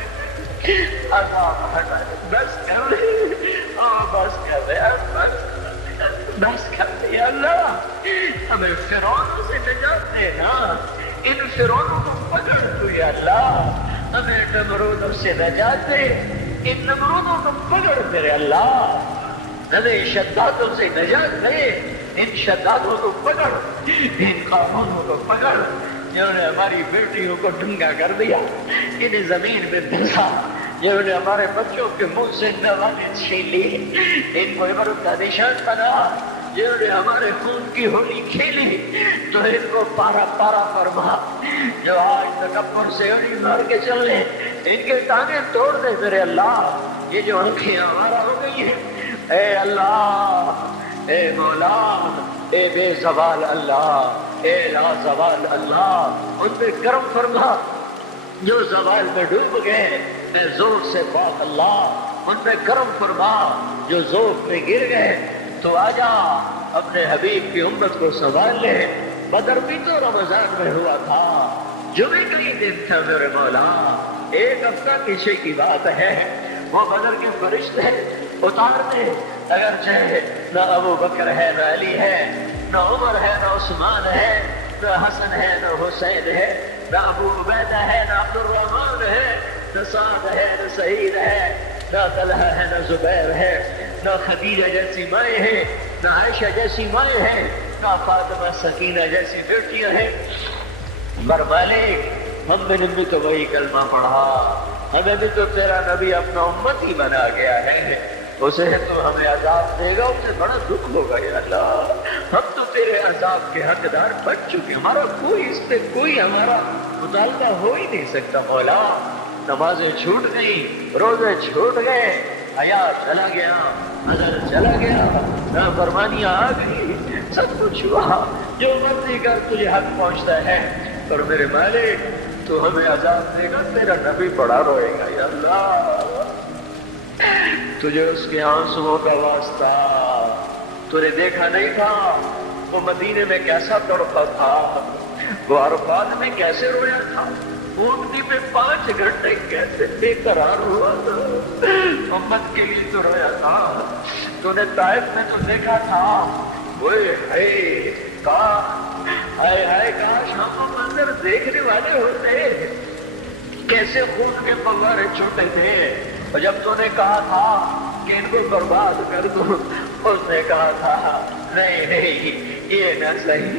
دے. عذاب ہٹا دے، بس کر دے، بس کر دے، بس کر دے اللہ. ہمیں فرعونوں سے نجات دینا، ان فرعونوں کو پکڑ تو یا اللہ. ہمیں نمرودوں سے نجات دے، ان نمرودوں کو پکڑ میرے اللہ، ہمیں شدادوں سے نجات دے، ان شدادوں کو پکڑ، ان قارونوں کو پکڑ جنہوں نے ہماری بیٹیوں کو ڈنگا کر دیا، انہیں زمین میں دھنسا، جنہوں نے ہمارے بچوں کے منہ سے نوالے چھین لیے، ان کو عبرت کا نشان بنا، جنہوں نے ہمارے خون کی ہولی کھیلی تو ان کو پارا پارا فرما، جو آج تکبر سے اڑی مار کے چل لے ان کے ٹانگیں توڑ دے میرے اللہ، یہ جو آنکھیں ہمارا ہو گئی ہیں اے اللہ، اے مولا، اے بے زوال اللہ، اے لا زوال اللہ، ان پہ کرم فرما، جو زوال میں ڈوب گئے اے زور سے پاک اللہ، ان پہ کرم فرما، جو ذوق میں گر گئے تو آجا اپنے حبیب کی امت کو سنبھال لے۔ بدر بھی تو رمضان میں ہوا تھا، جمعے کا ہی دن تھا میرے مولا، ایک ہفتہ پیچھے کی بات ہے، وہ بدر کے فرشتے اتار دے، اگرچہ نہ ابو بکر ہے نہ علی ہے نہ عمر ہے نہ عثمان ہے نہ حسن ہے نہ حسین ہے نہ ابو عبیدہ ہے نہ عبد الرحمن ہے نہ سعد ہے نہ سعید ہے نہ طلحہ ہے نہ زبیر ہے نہ خدیجہ جیسی مائیں ہیں نہ عائشہ جیسی مائیں ہیں نہ فاطمہ سکینہ جیسی بیٹیاں ہیں، پر مالک ہم نے بھی تو وہی کلمہ پڑھا، ہمیں بھی تو تیرا نبی اپنا امت ہی بنا گیا ہے، اسے تو ہمیں عذاب دے گا، اسے بڑا دکھ ہوگا یا اللہ، ہم تو تیرے عذاب کے حقدار بن چکے، ہمارا کوئی اس پہ کوئی ہمارا مطالبہ ہو ہی نہیں سکتا مولا، نمازیں چھوٹ گئی، روزے چھوٹ گئے، حیا چلا گیا، نظر چلا گیا، نافرمانیاں آ گئی، سب کچھ ہوا، جو مرضی کر تجھے حق پہنچتا ہے، پر میرے مالک تو ہمیں عذاب دے گا، تیرا نبی بڑا روئے گا یا اللہ، تجھے اس کے آنسوؤں کا واسطہ، تو نے دیکھا نہیں تھا وہ مدینے میں کیسا تڑپا تھا، وہ عرفات میں کیسے رویا تھا، اونٹنی میں 5 گھنٹے کیسے بے قرار ہوا تھا، امت کے لیے تو رویا تھا، تو نے طائف میں تو دیکھا تھا، اوئے ہائے کاش ہم وہ منظر دیکھنے والے ہوتے، کیسے خون کے فوارے چھوٹے تھے، اور جب تو نے کہا تھا کہ ان کو برباد کر دو، اس نے کہا تھا نہیں نہیں یہ نہ صحیح،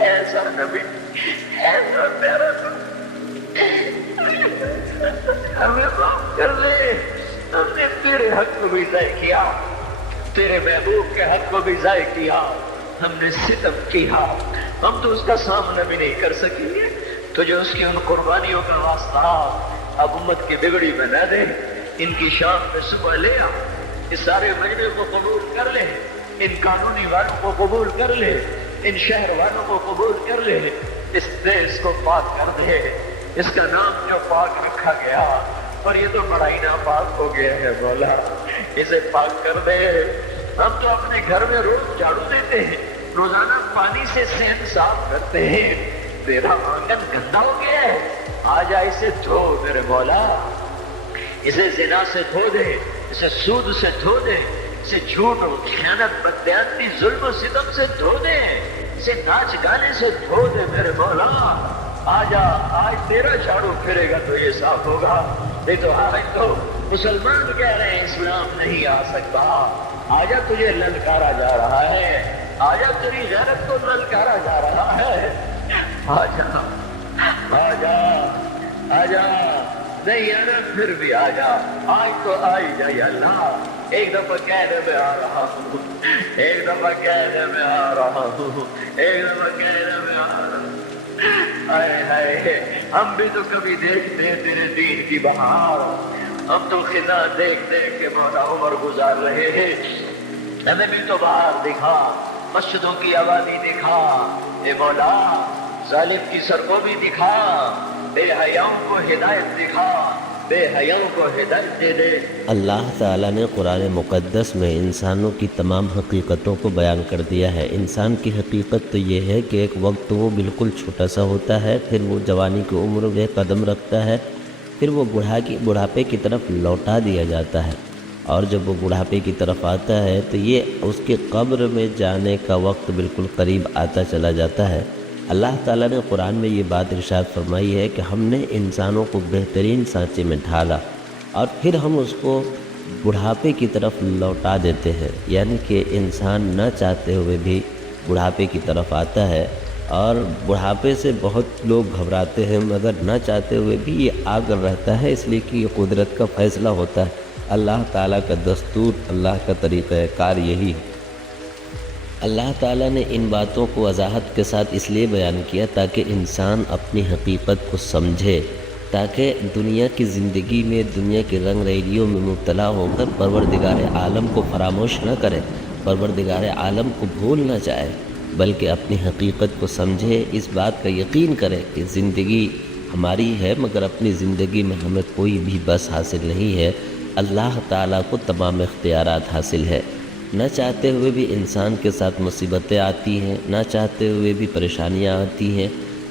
ایسا نبی ایسا پیارا ہمیں معاف کر لے، ہم نے تیرے حق کو بھی ضائع کیا، تیرے محبوب کے حق کو بھی ضائع کیا، ہم نے ستم کیا، ہم تو اس کا سامنا بھی نہیں کر سکیں گے، تجھے اس کی ان قربانیوں کا واسطہ اب امت کی بگڑی بنا دے، ان کی شام میں صبح لے آ، اس سارے مجمع کو قبول کر لے، ان قانونی والوں کو قبول کر لے، ان شہر والوں کو قبول کر لے، اس دیش کو پاک کر دے، اس کا نام جو پاک رکھا گیا اور یہ تو بڑا ہی ناپاک ہو گیا ہے مولا، اسے پاک کر دے، ہم تو اپنے گھر میں روز جھاڑو دیتے ہیں، روزانہ پانی سے صحن صاف کرتے ہیں، تیرا آنگن گندا ہو گیا ہے، آ جا اسے دھو میرے مولا، اسے زنا سے دھو دے، اسے سود سے دھو دے، اسے جھوٹ و خیانت بددیانتی ظلم و ستم سے دھو دے، اسے ناچ گانے سے دھو دے میرے مولا، آ جا آج تیرا جھاڑو پھرے گا تو یہ صاف ہوگا، نہیں تو آج تو مسلمان کہہ رہے ہیں اسلام نہیں آ سکتا، آجا تجھے للکارا جا رہا ہے، آجا تیری غیرت کو للکارا جا رہا ہے، آجا آجا آجا، نہیں آنا پھر بھی آجا، آج تو آئی جائے اللہ، ایک دفعہ کہنے میں آ رہا ہوں، ایک دفعہ کہنے میں آ رہا ہوں، ایک دفعہ کہنے میں آ رہا ہوں، آئے ہائے ہم بھی تو کبھی دیکھتے ہیں تیرے دین کی بہار، ہم تو خدا دیکھ دیکھ کے مولا عمر گزار رہے ہیں، ہمیں بھی تو باہر دکھا، مسجدوں کی آبادی دکھا، اے مولا ظالم کی سرکوبی دکھا، بے حیاؤں کو ہدایت دکھا، بے حیاؤں کو ہدایت دے دے۔ اللہ تعالیٰ نے قرآن مقدس میں انسانوں کی تمام حقیقتوں کو بیان کر دیا ہے۔ انسان کی حقیقت تو یہ ہے کہ ایک وقت وہ بالکل چھوٹا سا ہوتا ہے، پھر وہ جوانی کی عمر میں قدم رکھتا ہے، پھر وہ بڑھاپے کی طرف لوٹا دیا جاتا ہے، اور جب وہ بڑھاپے کی طرف آتا ہے تو یہ اس کے قبر میں جانے کا وقت بالکل قریب آتا چلا جاتا ہے۔ اللہ تعالیٰ نے قرآن میں یہ بات ارشاد فرمائی ہے کہ ہم نے انسانوں کو بہترین سانچے میں ڈھالا اور پھر ہم اس کو بڑھاپے کی طرف لوٹا دیتے ہیں، یعنی کہ انسان نہ چاہتے ہوئے بھی بڑھاپے کی طرف آتا ہے، اور بڑھاپے سے بہت لوگ گھبراتے ہیں مگر نہ چاہتے ہوئے بھی یہ آ کر رہتا ہے، اس لیے کہ یہ قدرت کا فیصلہ ہوتا ہے، اللہ تعالیٰ کا دستور، اللہ کا طریقہ کار یہی ہے۔ اللہ تعالیٰ نے ان باتوں کو وضاحت کے ساتھ اس لیے بیان کیا تاکہ انسان اپنی حقیقت کو سمجھے، تاکہ دنیا کی زندگی میں دنیا کی رنگ ریلیوں میں مبتلا ہو کر پروردگار عالم کو فراموش نہ کرے، پروردگار عالم کو بھول نہ جائے، بلکہ اپنی حقیقت کو سمجھے، اس بات کا یقین کرے کہ زندگی ہماری ہے مگر اپنی زندگی میں ہمیں کوئی بھی بس حاصل نہیں ہے، اللہ تعالیٰ کو تمام اختیارات حاصل ہے۔ نہ چاہتے ہوئے بھی انسان کے ساتھ مصیبتیں آتی ہیں، نہ چاہتے ہوئے بھی پریشانیاں آتی ہیں،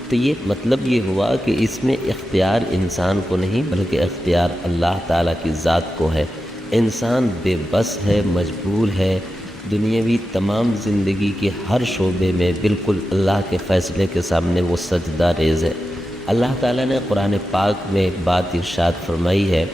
تو یہ مطلب یہ ہوا کہ اس میں اختیار انسان کو نہیں بلکہ اختیار اللہ تعالیٰ کی ذات کو ہے۔ انسان بے بس ہے، مجبور ہے، دنیاوی تمام زندگی کے ہر شعبے میں بالکل اللہ کے فیصلے کے سامنے وہ سجدہ ریز ہے۔ اللہ تعالیٰ نے قرآن پاک میں ایک بات ارشاد فرمائی ہے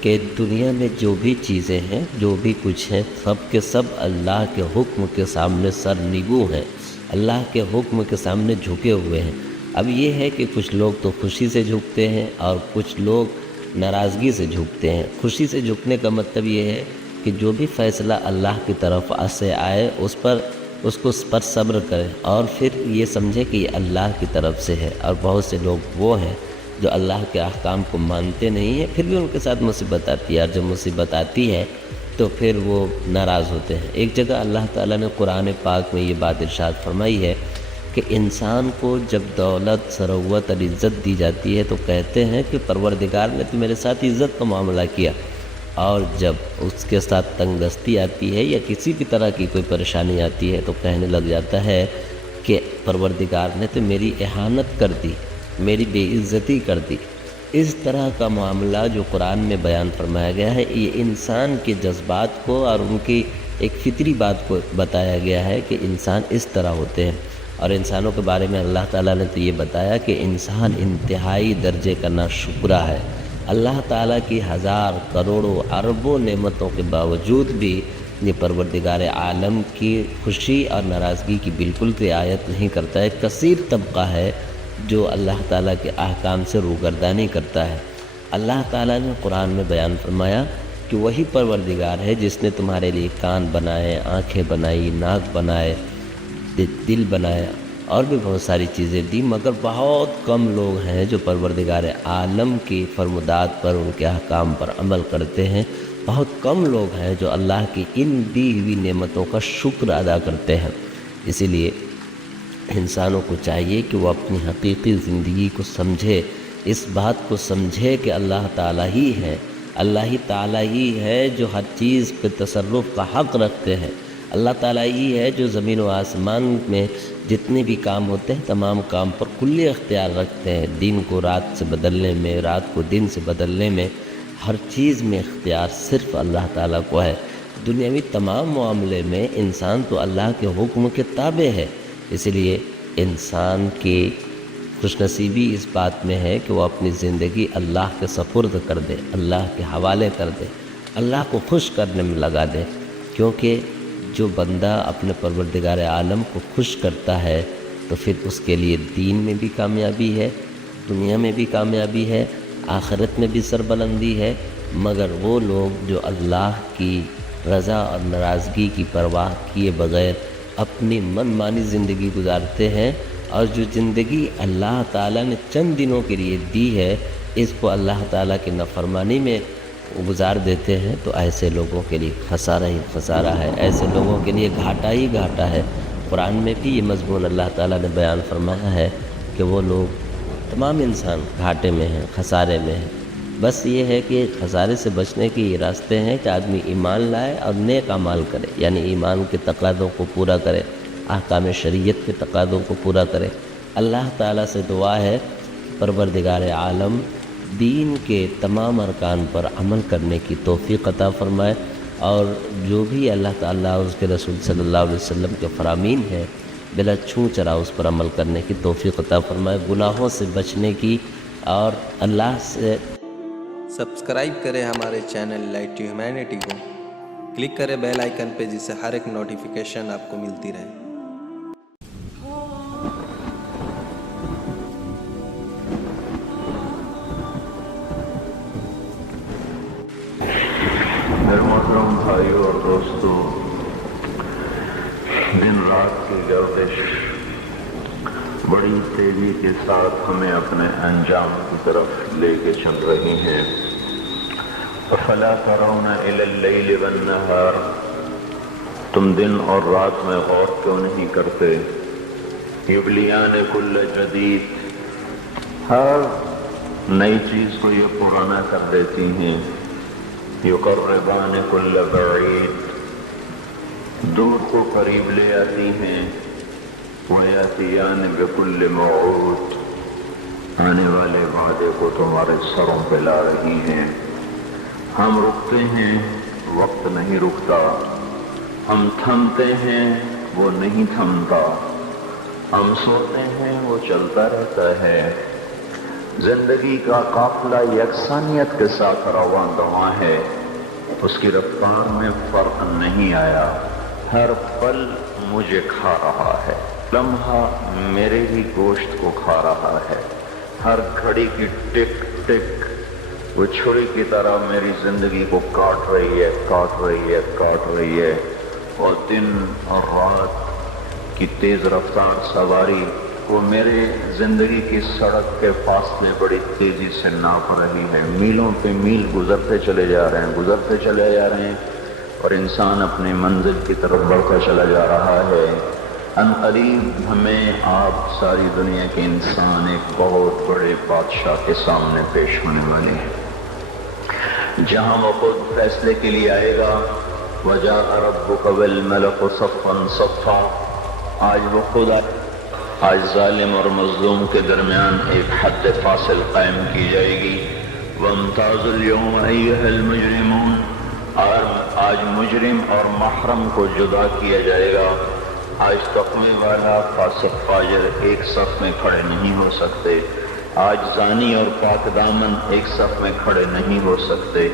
کہ دنیا میں جو بھی چیزیں ہیں، جو بھی کچھ ہیں، سب کے سب اللہ کے حکم کے سامنے سر نگو ہیں، اللہ کے حکم کے سامنے جھکے ہوئے ہیں۔ اب یہ ہے کہ کچھ لوگ تو خوشی سے جھکتے ہیں اور کچھ لوگ ناراضگی سے جھکتے ہیں۔ خوشی سے جھکنے کا مطلب یہ ہے کہ جو بھی فیصلہ اللہ کی طرف سے آئے اس کو صبر کرے اور پھر یہ سمجھے کہ یہ اللہ کی طرف سے ہے، اور بہت سے لوگ وہ ہیں جو اللہ کے احکام کو مانتے نہیں ہیں، پھر بھی ان کے ساتھ مصیبت آتی ہے، اور جب مصیبت آتی ہے تو پھر وہ ناراض ہوتے ہیں۔ ایک جگہ اللہ تعالیٰ نے قرآن پاک میں یہ بات ارشاد فرمائی ہے کہ انسان کو جب دولت، ثروت اور عزت دی جاتی ہے تو کہتے ہیں کہ پروردگار نے تو میرے ساتھ عزت کا معاملہ کیا، اور جب اس کے ساتھ تنگ دستی آتی ہے یا کسی بھی طرح کی کوئی پریشانی آتی ہے تو کہنے لگ جاتا ہے کہ پروردگار نے تو میری اہانت کر دی، میری بے عزتی کر دی۔ اس طرح کا معاملہ جو قرآن میں بیان فرمایا گیا ہے، یہ انسان کے جذبات کو اور ان کی ایک فطری بات کو بتایا گیا ہے کہ انسان اس طرح ہوتے ہیں، اور انسانوں کے بارے میں اللہ تعالیٰ نے تو یہ بتایا کہ انسان انتہائی درجے کا ناشکرا ہے۔ اللہ تعالیٰ کی ہزار کروڑوں اربوں نعمتوں کے باوجود بھی یہ پروردگار عالم کی خوشی اور ناراضگی کی بالکل رعایت نہیں کرتا ہے۔ کثیر طبقہ ہے جو اللہ تعالیٰ کے احکام سے روگردانی کرتا ہے۔ اللہ تعالیٰ نے قرآن میں بیان فرمایا کہ وہی پروردگار ہے جس نے تمہارے لیے کان بنائے، آنکھیں بنائی، ناک بنائے، دل بنایا اور بھی بہت ساری چیزیں دی، مگر بہت کم لوگ ہیں جو پروردگار عالم کی فرمودات پر، ان کے احکام پر عمل کرتے ہیں۔ بہت کم لوگ ہیں جو اللہ کی ان دی ہوئی نعمتوں کا شکر ادا کرتے ہیں۔ اسی لیے انسانوں کو چاہیے کہ وہ اپنی حقیقی زندگی کو سمجھے، اس بات کو سمجھے کہ اللہ تعالیٰ ہی ہے، اللہ ہی تعالیٰ ہی ہے جو ہر چیز پہ تصرف کا حق رکھتے ہیں، اللہ تعالیٰ ہی ہے جو زمین و آسمان میں جتنے بھی کام ہوتے ہیں تمام کام پر کلی اختیار رکھتے ہیں، دن کو رات سے بدلنے میں، رات کو دن سے بدلنے میں، ہر چیز میں اختیار صرف اللہ تعالیٰ کو ہے۔ دنیاوی تمام معاملے میں انسان تو اللہ کے حکم کے تابع ہے، اس لیے انسان کی خوش نصیبی اس بات میں ہے کہ وہ اپنی زندگی اللہ کے سپرد کر دے، اللہ کے حوالے کر دے، اللہ کو خوش کرنے میں لگا دے، کیونکہ جو بندہ اپنے پروردگار عالم کو خوش کرتا ہے تو پھر اس کے لیے دین میں بھی کامیابی ہے، دنیا میں بھی کامیابی ہے، آخرت میں بھی سربلندی ہے۔ مگر وہ لوگ جو اللہ کی رضا اور ناراضگی کی پرواہ کیے بغیر اپنی من مانی زندگی گزارتے ہیں، اور جو زندگی اللہ تعالیٰ نے چند دنوں کے لیے دی ہے اس کو اللہ تعالیٰ کی نافرمانی میں گزار دیتے ہیں، تو ایسے لوگوں کے لیے خسارہ ہی خسارہ ہے، ایسے لوگوں کے لیے گھاٹا ہی گھاٹا ہے۔ قرآن میں بھی یہ مضمون اللہ تعالیٰ نے بیان فرمایا ہے کہ وہ لوگ تمام انسان گھاٹے میں ہیں، خسارے میں ہیں۔ بس یہ ہے کہ خسارے سے بچنے کے یہ راستے ہیں کہ آدمی ایمان لائے اور نیک اعمال کرے، یعنی ایمان کے تقاضوں کو پورا کرے، احکام شریعت کے تقاضوں کو پورا کرے۔ اللہ تعالیٰ سے دعا ہے پروردگار عالم دین کے تمام ارکان پر عمل کرنے کی توفیق عطا فرمائے، اور جو بھی اللہ تعالیٰ اس کے رسول صلی اللہ علیہ وسلم کے فرامین ہیں بلا چھو چرا اس پر عمل کرنے کی توفیق عطا فرمائے، گناہوں سے بچنے کی اور اللہ سے سبسکرائب کریں ہمارے چینل لائٹ ٹو ہیومینٹی کو، کلک کریں بیل آئیکن پہ جس سے ہر ایک نوٹیفیکیشن آپ کو ملتی رہے۔ میرے محترم بھائیو اور دوستو، دن رات کی گردش بڑی تیزی کے ساتھ ہمیں اپنے انجام کی طرف لے کے چل رہی ہے۔ فَلَا تَرَوْنَ إِلَى اللَّيْلِ وَالنَّهَارِ، تم دن اور رات میں غور کیوں نہیں کرتے؟ یبلیان کل جدید، ہر نئی چیز کو یہ پرانا کر دیتی ہیں۔ یقربان کل بعید، دور کو قریب لے آتی ہیں۔ وَيَأْتِيَانِ بِكُلِّ مَوْعُودٍ، آنے والے وعدے کو تمہارے سروں پہ لا رہی ہیں۔ ہم رکتے ہیں، وقت نہیں رکتا۔ ہم تھمتے ہیں، وہ نہیں تھمتا۔ ہم سوتے ہیں، وہ چلتا رہتا ہے۔ زندگی کا قافلہ یکسانیت کے ساتھ رواں دواں ہے، اس کی رفتار میں فرق نہیں آیا۔ ہر پل مجھے کھا رہا ہے، لمحہ میرے ہی گوشت کو کھا رہا ہے۔ ہر گھڑی کی ٹک ٹک وہ چھری کی طرح میری زندگی کو کاٹ رہی ہے، کاٹ رہی ہے، کاٹ رہی ہے۔ اور دن اور رات کی تیز رفتار سواری وہ میرے زندگی کی سڑک کے فاصلے بڑی تیزی سے ناپ رہی ہے۔ میلوں پہ میل گزرتے چلے جا رہے ہیں، گزرتے چلے جا رہے ہیں، اور انسان اپنی منزل کی طرف بڑھتا چلا جا رہا ہے۔ ان قریب ہمیں آپ ساری دنیا کے انسان ایک بہت بڑے بادشاہ کے سامنے پیش ہونے والے ہیں، جہاں وہ خود فیصلے کے لیے آئے گا۔ وَجَاءَ رَبُّكَ وَالْمَلَكُ صَفًّا صَفًّا، آج وہ خود آج ظالم اور مظلوم کے درمیان ایک حد فاصل قائم کی جائے گی۔ وَامْتَازُوا الْيَوْمَ أَيُّهَا الْمُجْرِمُونَ، اور آج مجرم اور محرم کو جدا کیا جائے گا۔ آج تقوی والا فاسق فاجر ایک صف میں کھڑے نہیں ہو سکتے۔ آج زانی اور پاک دامن ایک صف میں کھڑے نہیں ہو سکتے۔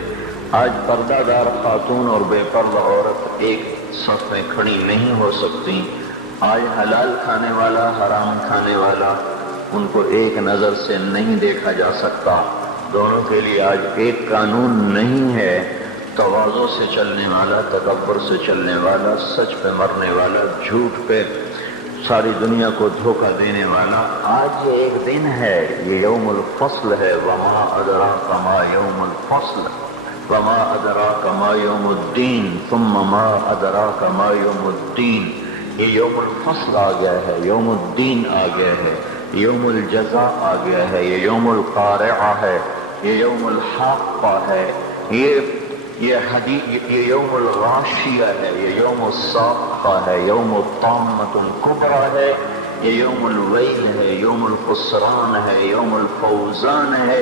آج پردہ دار خاتون اور بے پردہ عورت ایک صف میں کھڑی نہیں ہو سکتی۔ آج حلال کھانے والا حرام کھانے والا ان کو ایک نظر سے نہیں دیکھا جا سکتا۔ دونوں کے لیے آج ایک قانون نہیں ہے۔ تواضع سے چلنے والا، تکبر سے چلنے والا، سچ پہ مرنے والا، جھوٹ پہ ساری دنیا کو دھوکہ دینے والا، آج یہ ایک دن ہے، یہ یوم الفصل ہے۔ وما ادراک ما یوم الفصل وما ادراک ما یوم الدین ثم ما ادراک ما یوم الدین، یہ یوم الفصل آ گیا ہے، یوم الدین آ گیا ہے، یوم الجزاء آ گیا ہے، یہ یوم القارعہ ہے، یہ یوم الحاقہ ہے، یہ یوم الغاشیہ ہے، یہ یوم الصاخہ ہے، یوم الطامۃ الکبریٰ ہے، یہ یوم الویل ہے، یوم الخسران ہے، یوم الفوزان ہے،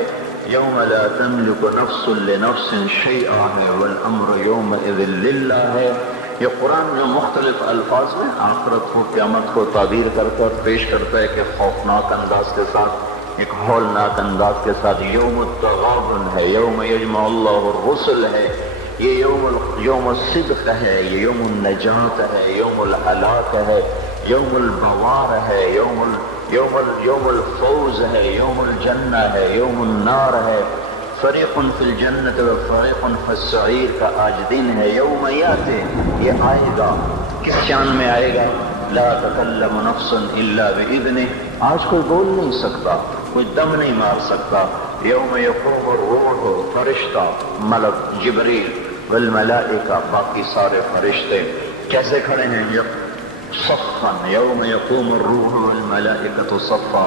یوم لا تملک نفس لنفس شیئا ہے، والامر یومئذ للہ ہے۔ یہ قرآن جو مختلف الفاظ میں آخرت کو، قیامت کو تعبیر کر کر پیش کرتا ہے کہ خوفناک انداز کے ساتھ، ایک ہولناک انداز کے ساتھ، یوم التغابن ہے، یوم یجمع اللہ الرسل ہے، یہ یوم الصدق ہے، یہ یوم النجات ہے، یوم الہلاک ہے، یوم البوار ہے، یوم الفوز ہے، یوم الجنہ ہے، یوم النار ہے، فریق فی الجنت و فریق فی السعیر کا آج دن ہے۔ یوم یاتی، یہ آئے گا، کس شان میں آئے گا؟ لا تکلم نفس الا باذنہ، آج کوئی بول نہیں سکتا، کوئی دم نہیں مار سکتا۔ یوم یقوم الروح، فرشتہ، ملک جبریل والملائکہ، باقی سارے فرشتے کیسے کھڑے ہیں؟ صفا، یوم یقوم الروح والملائکۃ صفا،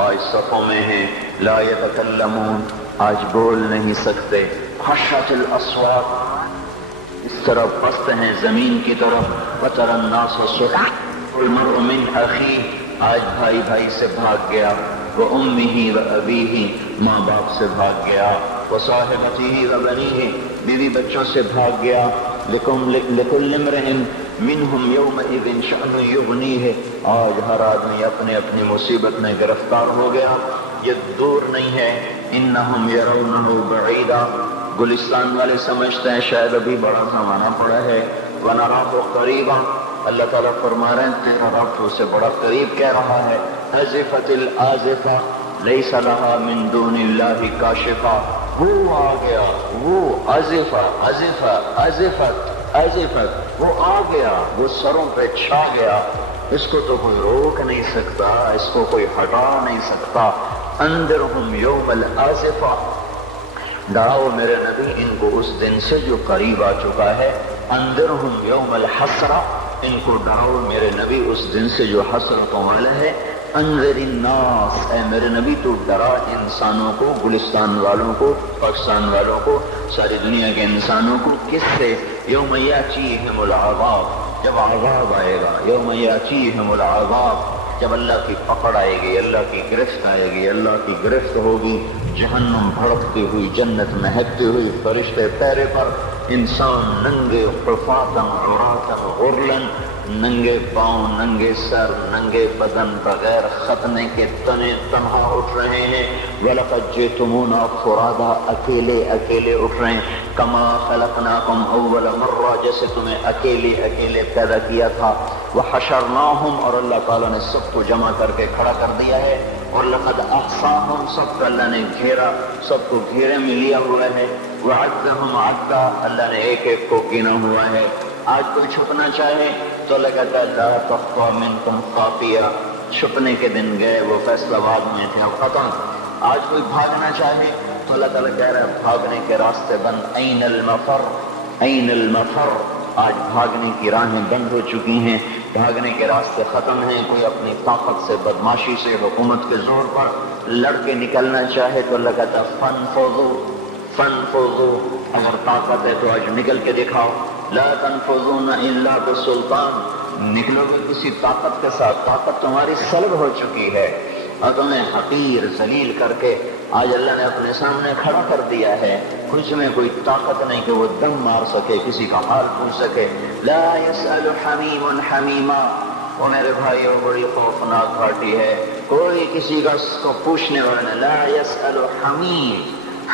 آج صفوں میں ہیں۔ لا یتکلمون، آج بول نہیں سکتے۔ خشعت الاصوات، اس طرف پست ہیں زمین کی طرف۔ وتری الناس صرعا المرء من اخیہ، آج بھائی بھائی سے بھاگ گیا۔ وامہ وابیہ، ماں باپ سے بھاگ گیا۔ وصاحبتہ وبنیہ، بیوی بچوں سے بھاگ گیا۔ لکل امرئ منہم یومئذ شأن یغنیہ، آج ہر آدمی اپنے اپنی مصیبت میں گرفتار ہو گیا، یہ دور نہیں ہے۔ انہم یرونہ بعیدا، گلستان والے سمجھتے ہیں شاید ابھی بڑا زمانہ پڑا ہے، ونراہ قریبا، اللہ تعالیٰ فرما رہے ہیں تیرا رب اسے بڑا قریب کہہ رہا ہے۔ ازفت الازفہ لیس لہا من دون اللہ کاشفہ، وہ آ گیا، وہ ازفہ ازفہ ازفت ازفت، وہ آ گیا، وہ سروں پہ چھا گیا، اس کو تو کوئی روک نہیں سکتا، اس کو کوئی ہٹا نہیں سکتا۔ انذرہم یوم الازفہ، ڈراؤ میرے نبی ان کو اس دن سے جو قریب آ چکا ہے۔ انذرہم یوم الحسرہ، ان کو ڈراؤ میرے نبی اس دن سے جو حسرتوں والا ہے۔ انذر الناس، اے میرے نبی تو ڈرا انسانوں کو، گلستان والوں کو، پاکستان والوں کو، ساری دنیا کے انسانوں کو، کس سے؟ یوم یاتیہم العذاب، جب عذاب آئے گا، یوم یاتیہم العذاب، جب اللہ کی پکڑ آئے گی، اللہ کی گرفت آئے گی، اللہ کی گرفت ہوگی، جہنم بھڑکتی ہوئی، جنت مہکتی ہوئی، فرشتے پیرے پر، انسان ننگے حفاظاً عراةً غرلاً، ننگے پاؤں، ننگے سر، ننگے بدن، بغیر ختنے کے تنے تنہا اٹھ رہے ہیں۔ وَلَقَدْ جِئْتُمُونَا فُرَادَىٰ، اکیلے اکیلے اٹھ رہے ہیں۔ كَمَا خَلَقْنَاكُمْ أَوَّلَ مَرَّةٍ، جیسے تمہیں اکیلے اکیلے پیدا کیا تھا۔ وَحَشَرْنَاهُمْ، اور اللہ تعالیٰ نے سب کو جمع کر کے کھڑا کر دیا ہے۔ وَلَقَدْ أَحْصَاهُمْ، سب کو اللہ نے گھیرا، سب کو گھیرے میں لیا ہوا ہے۔ وَعَدَّهُمْ عَدًّا، اللہ نے ایک ایک کو گنا ہوا ہے۔ آج کوئی چھپنا چاہے تو اللہ کہتا ہے لا تخفى منکم خافیہ، چھپنے کے دن گئے، وہ فیصلہ باد میں تھے، اب ختم۔ آج کوئی بھاگنا چاہے تو اللہ تعالیٰ کہہ رہا ہے بھاگنے کے راستے بند، این المفر این المفر، آج بھاگنے کی راہیں بند ہو چکی ہیں، بھاگنے کے راستے ختم ہیں۔ کوئی اپنی طاقت سے، بدماشی سے، حکومت کے زور پر لڑ کے نکلنا چاہے تو اللہ کہتا ہے فانفذوا فانفذوا، اگر طاقت ہے تو آج نکل کے دکھاؤ۔ لا تنفذون الا بسلطان، نکلو گے کسی طاقت کے ساتھ، طاقت تمہاری سلب ہو چکی ہے اور تمہیں حقیر ذلیل کر کے آج اللہ نے اپنے سامنے کھڑا کر دیا ہے۔ کچھ میں کوئی طاقت نہیں کہ وہ دم مار سکے، کسی کا حال پوچھ سکے۔ لا يسأل حمیم حمیما، وہ میرے بھائیوں بڑی خوفناک پارٹی ہے، کوئی کسی کا اس کو پوچھنے والا نہیں۔ لا يسأل حمیم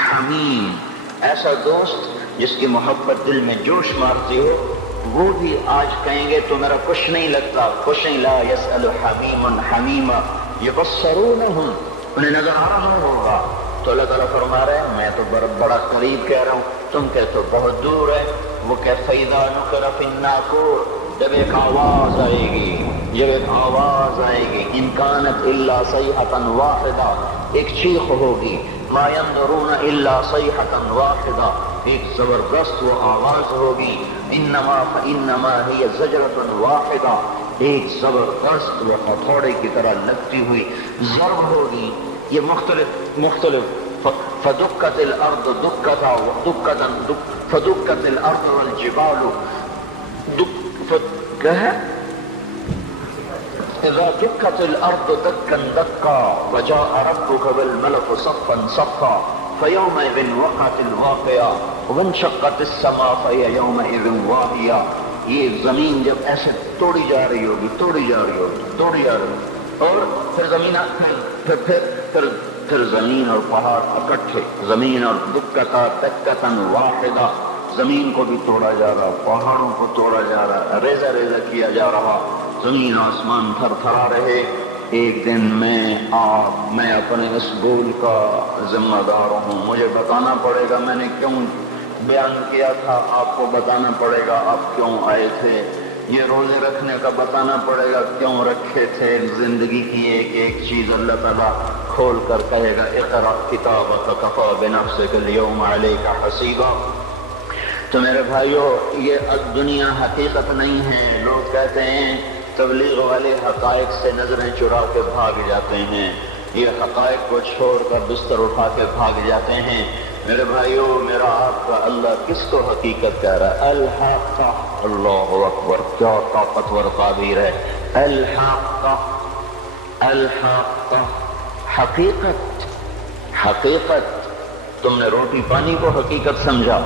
حمیم، ایسا دوست جس کی محبت دل میں جوش مارتی ہو، وہ بھی آج کہیں گے تو میرا کچھ نہیں لگتا، کچھ نہیں۔ لا يسأل حمیم حمیما یبصرونہم، انہیں نظر آ رہا ہوگا تو اللہ تعالیٰ فرما رہے ہیں میں تو بڑا قریب کہہ رہا ہوں، تم کہتے تو بہت دور ہے۔ وہ کہ فَإِذَا نُقِرَ فِي النَّاقُورِ، جب ایک آواز آئے گی، جب ایک آواز آئے گی، إِن كَانَتْ إِلَّا صَيْحَةً وَاحِدَةً، ایک چیخ ہوگی، مَا يَنظُرُونَ إِلَّا صَيْحَةً وَاحِدَةً، ایک زبردست وہ آواز ہوگی، إِنَّمَا هِيَ زَجْرَةٌ وَاحِدَةٌ، ایک زبردست وہ ہتھوڑے کی طرح لگتی ہوئی ضرب ہوگی۔ یہ مختلف فدکت الارض فدکت الارض والجبال اذا دکت الارض دکا دکا وجاء ربك والملك صفا صفا فيومئذ وقعت الواقعة وانشقت السماء فهي يومئذ واهية، یہ زمین جب ایسے توڑی جا رہی ہوگی، توڑی جا رہی ہوگی، توڑی جا رہی ہوگی، اور پھر زمین پھر زمین اور پہاڑ اکٹھے، زمین اور دکتا دکتاً واحدہ، زمین کو بھی توڑا جا رہا، پہاڑوں کو توڑا جا رہا، ریزہ ریزہ کیا جا رہا، زمین آسمان تھر تھرا رہے۔ ایک دن میں اپنے اس بول کا ذمہ دار ہوں، مجھے بتانا پڑے گا میں نے کیوں بیان کیا تھا، آپ کو بتانا پڑے گا آپ کیوں آئے تھے، یہ روزے رکھنے کا بتانا پڑے گا کیوں رکھے تھے۔ زندگی کی ایک ایک چیز اللہ تعالیٰ کھول کر کہے گا اقرأ کتابک کفی بنفسک اليوم علیک حسیبا۔ تو میرے بھائیو، یہ دنیا حقیقت نہیں ہے۔ لوگ کہتے ہیں تبلیغ والے حقائق سے نظریں چرا کے بھاگ جاتے ہیں، یہ حقائق کو چھوڑ کر بستر اٹھا کے بھاگ جاتے ہیں۔ میرے بھائیو، میرا آپ کا اللہ کس کو حقیقت کہہ رہا ہے؟ الحق، اللہ اکبر، کیا طاقتور تعبیر ہے۔ الحق الحق، حقیقت حقیقت۔ تم نے روٹی پانی کو حقیقت سمجھا،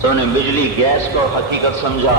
تم نے بجلی گیس کو حقیقت سمجھا،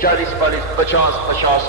40-40, 50-50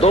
2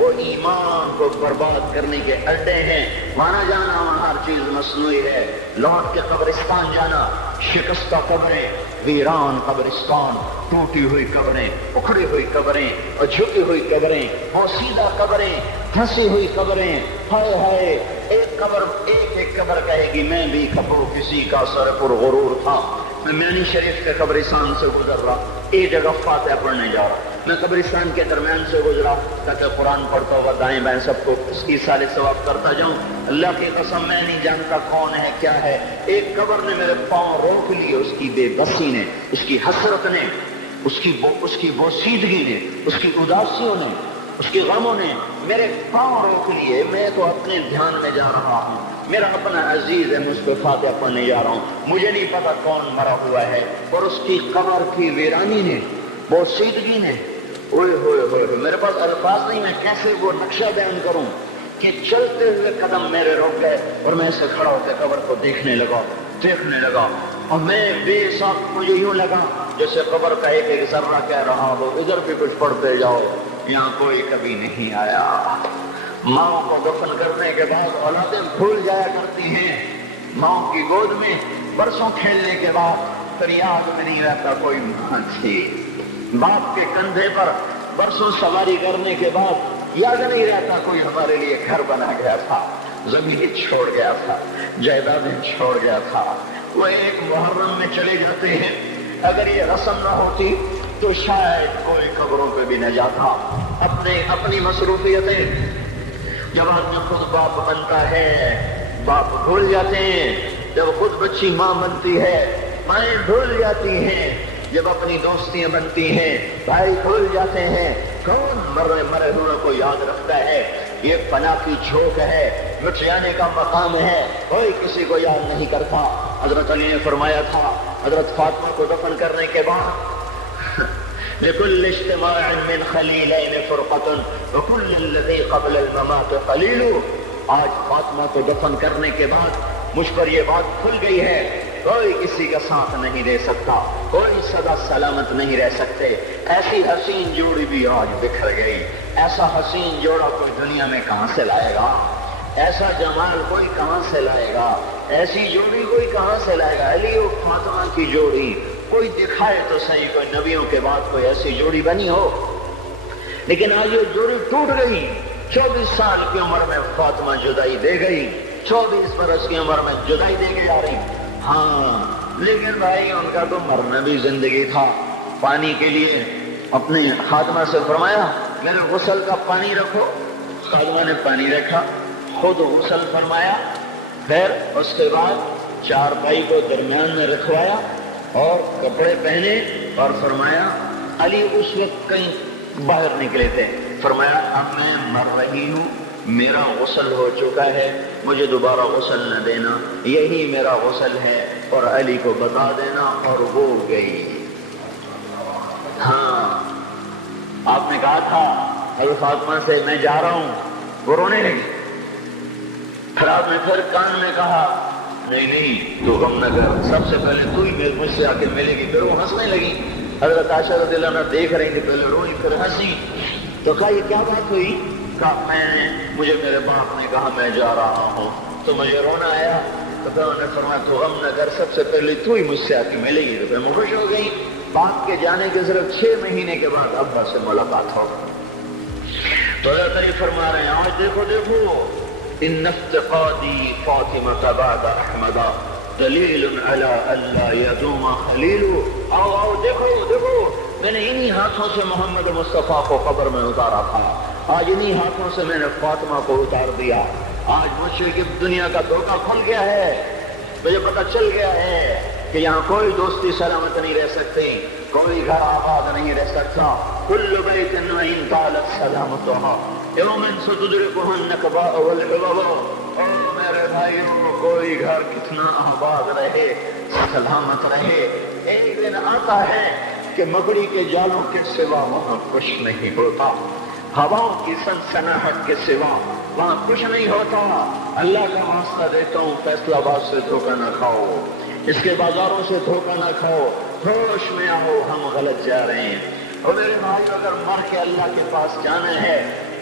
وہ ایمان کو برباد کرنے کے اڈے ہیں. مانا جانا وہاں ہر چیز مصنوعی ہے. لوٹ کے قبرستان جانا، شکستہ قبریں، ویران قبرستان، ٹوٹی ہوئی قبریں، اکھڑی ہوئی قبریں اور جھکی ہوئی قبریں، موسیدہ قبریں، پھنسی ہوئی قبریں. ہائے ہائے، ایک قبر کہے گی میں بھی کھپو کسی کا سر پر غرور تھا. میں میانی شریف کے قبرستان سے گزر رہا، ایک جگہ فاتحہ پڑھنے جا رہا، میں قبرستان کے درمیان سے گزرا تاکہ قرآن پڑھتا ہوا دائیں بائیں سب کو اس کی سال ثواب کرتا جاؤں. اللہ کی قسم میں نہیں جانتا کون ہے کیا ہے. ایک قبر نے میرے پاؤں روک لیے، اس کی بے بسی نے، اس کی حسرت نے، اس کی بوسیدگی نے، اس کی اداسیوں نے، اس کی غموں نے میرے پاؤں روک لیے. میں تو اپنے دھیان میں جا رہا ہوں، میرا اپنا عزیز ہے، مجھ پہ فاتحہ پڑھنے جا رہا ہوں. مجھے نہیں پتا کون مرا ہوا ہے، اور اس کی قبر کی ویرانی نے، بوسیدگی نے، اوئے ہوئے ہوئے، میرے پاس الفاظ نہیں، میں کیسے وہ نقشہ بیان کروں کہ چلتے ہوئے قدم میرے رک گئے اور میں ایسے کھڑا ہو کے قبر کو دیکھنے لگا اور میں بے ساخت مجھے یوں لگا جیسے قبر کا ایک ذرہ کہہ رہا ہو ادھر بھی کچھ پڑھتے جاؤ، یہاں کوئی کبھی نہیں آیا. ماں کو دفن کرنے کے بعد اولادیں بھول جایا کرتی ہیں. ماں کی گود میں برسوں کھیلنے کے بعد پھر یاد میں نہیں رہتا کوئی ماں تھی. باپ کے کندھے پر برسوں سواری کرنے کے بعد یاد نہیں رہتا کوئی ہمارے لیے گھر بنا گیا تھا، زمین چھوڑ گیا تھا، جائیدادیں چھوڑ گیا تھا. وہ ایک محرم میں چلے جاتے ہیں. اگر یہ رسم نہ ہوتی تو شاید کوئی قبروں پہ بھی نہ جاتا. اپنی مصروفیتیں، جب آدمی خود باپ بنتا ہے باپ بھول جاتے ہیں. جب خود بچی ماں بنتی ہے مائیں بھول جاتی ہیں. جب اپنی دوستیاں بنتی ہیں بھائی بھول جاتے ہیں. کون مرے ہوئے کو یاد رکھتا ہے؟ یہ فنا کی جھوک ہے، مٹ جانے کا مقام ہے، کوئی کسی کو یاد نہیں کرتا. حضرت علی نے فرمایا تھا حضرت فاطمہ کو دفن کرنے کے بعد لكل اجتماع من خلیلین فرقۃ وكل الذی قبل الممات قلیل. آج فاطمہ کو دفن کرنے کے بعد مجھ پر یہ بات کھل گئی ہے، کوئی کسی کا ساتھ نہیں دے سکتا، کوئی سدا سلامت نہیں رہ سکتے. ایسی حسین جوڑی بھی آج بکھر گئی. ایسا حسین جوڑا کوئی دنیا میں کہاں سے لائے گا؟ ایسا جمال کوئی کہاں سے لائے گا؟ ایسی جوڑی کوئی کہاں سے لائے گا؟ علی اور فاطمہ کی جوڑی کوئی دکھائے تو صحیح، کوئی نبیوں کے بعد کوئی ایسی جوڑی بنی ہو. لیکن آج یہ جوڑی ٹوٹ گئی. 24 سال کی عمر میں فاطمہ جدائی دے گئی، 24 برس کی عمر میں جدائی دے کے جا رہی. ہاں لیکن بھائی ان کا تو مرنا بھی زندگی تھا. پانی کے لیے اپنے خادمہ سے فرمایا میرے غسل کا پانی رکھو. خادمہ نے پانی رکھا، خود غسل فرمایا، پھر اس کے بعد چارپائی کو درمیان میں رکھوایا اور کپڑے پہنے اور فرمایا علی اس وقت کہیں باہر نکلے تھے. فرمایا اب میں مر رہی ہوں، میرا غسل ہو چکا ہے، مجھے دوبارہ غسل نہ دینا، یہی میرا غسل ہے اور علی کو بتا دینا. اور وہ گئی. ہاں آپ نے کہا تھا حضرت فاطمہ سے میں جا رہا ہوں، وہ رونے لگی. پھر آپ نے پھر کان میں کہا نہیں تو غم نہ کر، سب سے پہلے تو ہی مجھ سے آ کے ملے گی. پھر وہ ہنسنے لگی. حضرت عائشہ رضی اللہ عنہا دیکھ رہی تھی، پہلے روئی پھر ہنسی. تو کہا یہ کیا بات ہوئی؟ کہا مجھے میرے باپ نے کہا میں جا رہا ہوں تو مجھے رونا آیا. تو پھر انہوں نے فرمایا تو غم نہ کر، سب سے پہلے تو ہی مجھ سے آ کے ملے گی. تو پھر میں خوش ہو گئی. باپ کے جانے کے صرف 6 مہینے کے بعد ابا سے ملاقات ہو. تو اللہ فرما رہے ہیں آج دیکھو ان افتقادی فاطمہ بعد احمد دلیل علی اللہ یدوم خلیل. آؤ دیکھو میں نے انہی ہاتھوں سے محمد مصطفیٰ کو قبر میں اتارا تھا، آج انہی ہاتھوں سے میں نے فاطمہ کو اتار دیا. آج مجھے کی دنیا کا دھوکہ کھل گیا ہے. مجھے پتہ چل گیا ہے کہ یہاں کوئی دوستی سلامت نہیں رہ سکتی، کوئی گھر آباد نہیں رہ سکتا. کل بیت وإن طالت سلامتها یوما ستدرکہ النکباء والعبباء. اور میرے بھائیوں کوئی گھر کتنا آباد رہے، سلامت رہے، ایک دن آتا ہے کہ مکڑی کے جالوں کے سوا وہاں کچھ نہیں ہوتا، ہواؤں کی سنسناہٹ کے سوا وہاں کچھ نہیں ہوتا. اللہ کا واسطہ دیتا ہوں فیصلہ آباد سے دھوکہ نہ کھاؤ، اس کے بازاروں سے دھوکہ نہ کھاؤ، ہوش میں آؤ ہم غلط جا رہے ہیں. اور میرے بھائی اگر مر کے اللہ کے پاس جانا ہے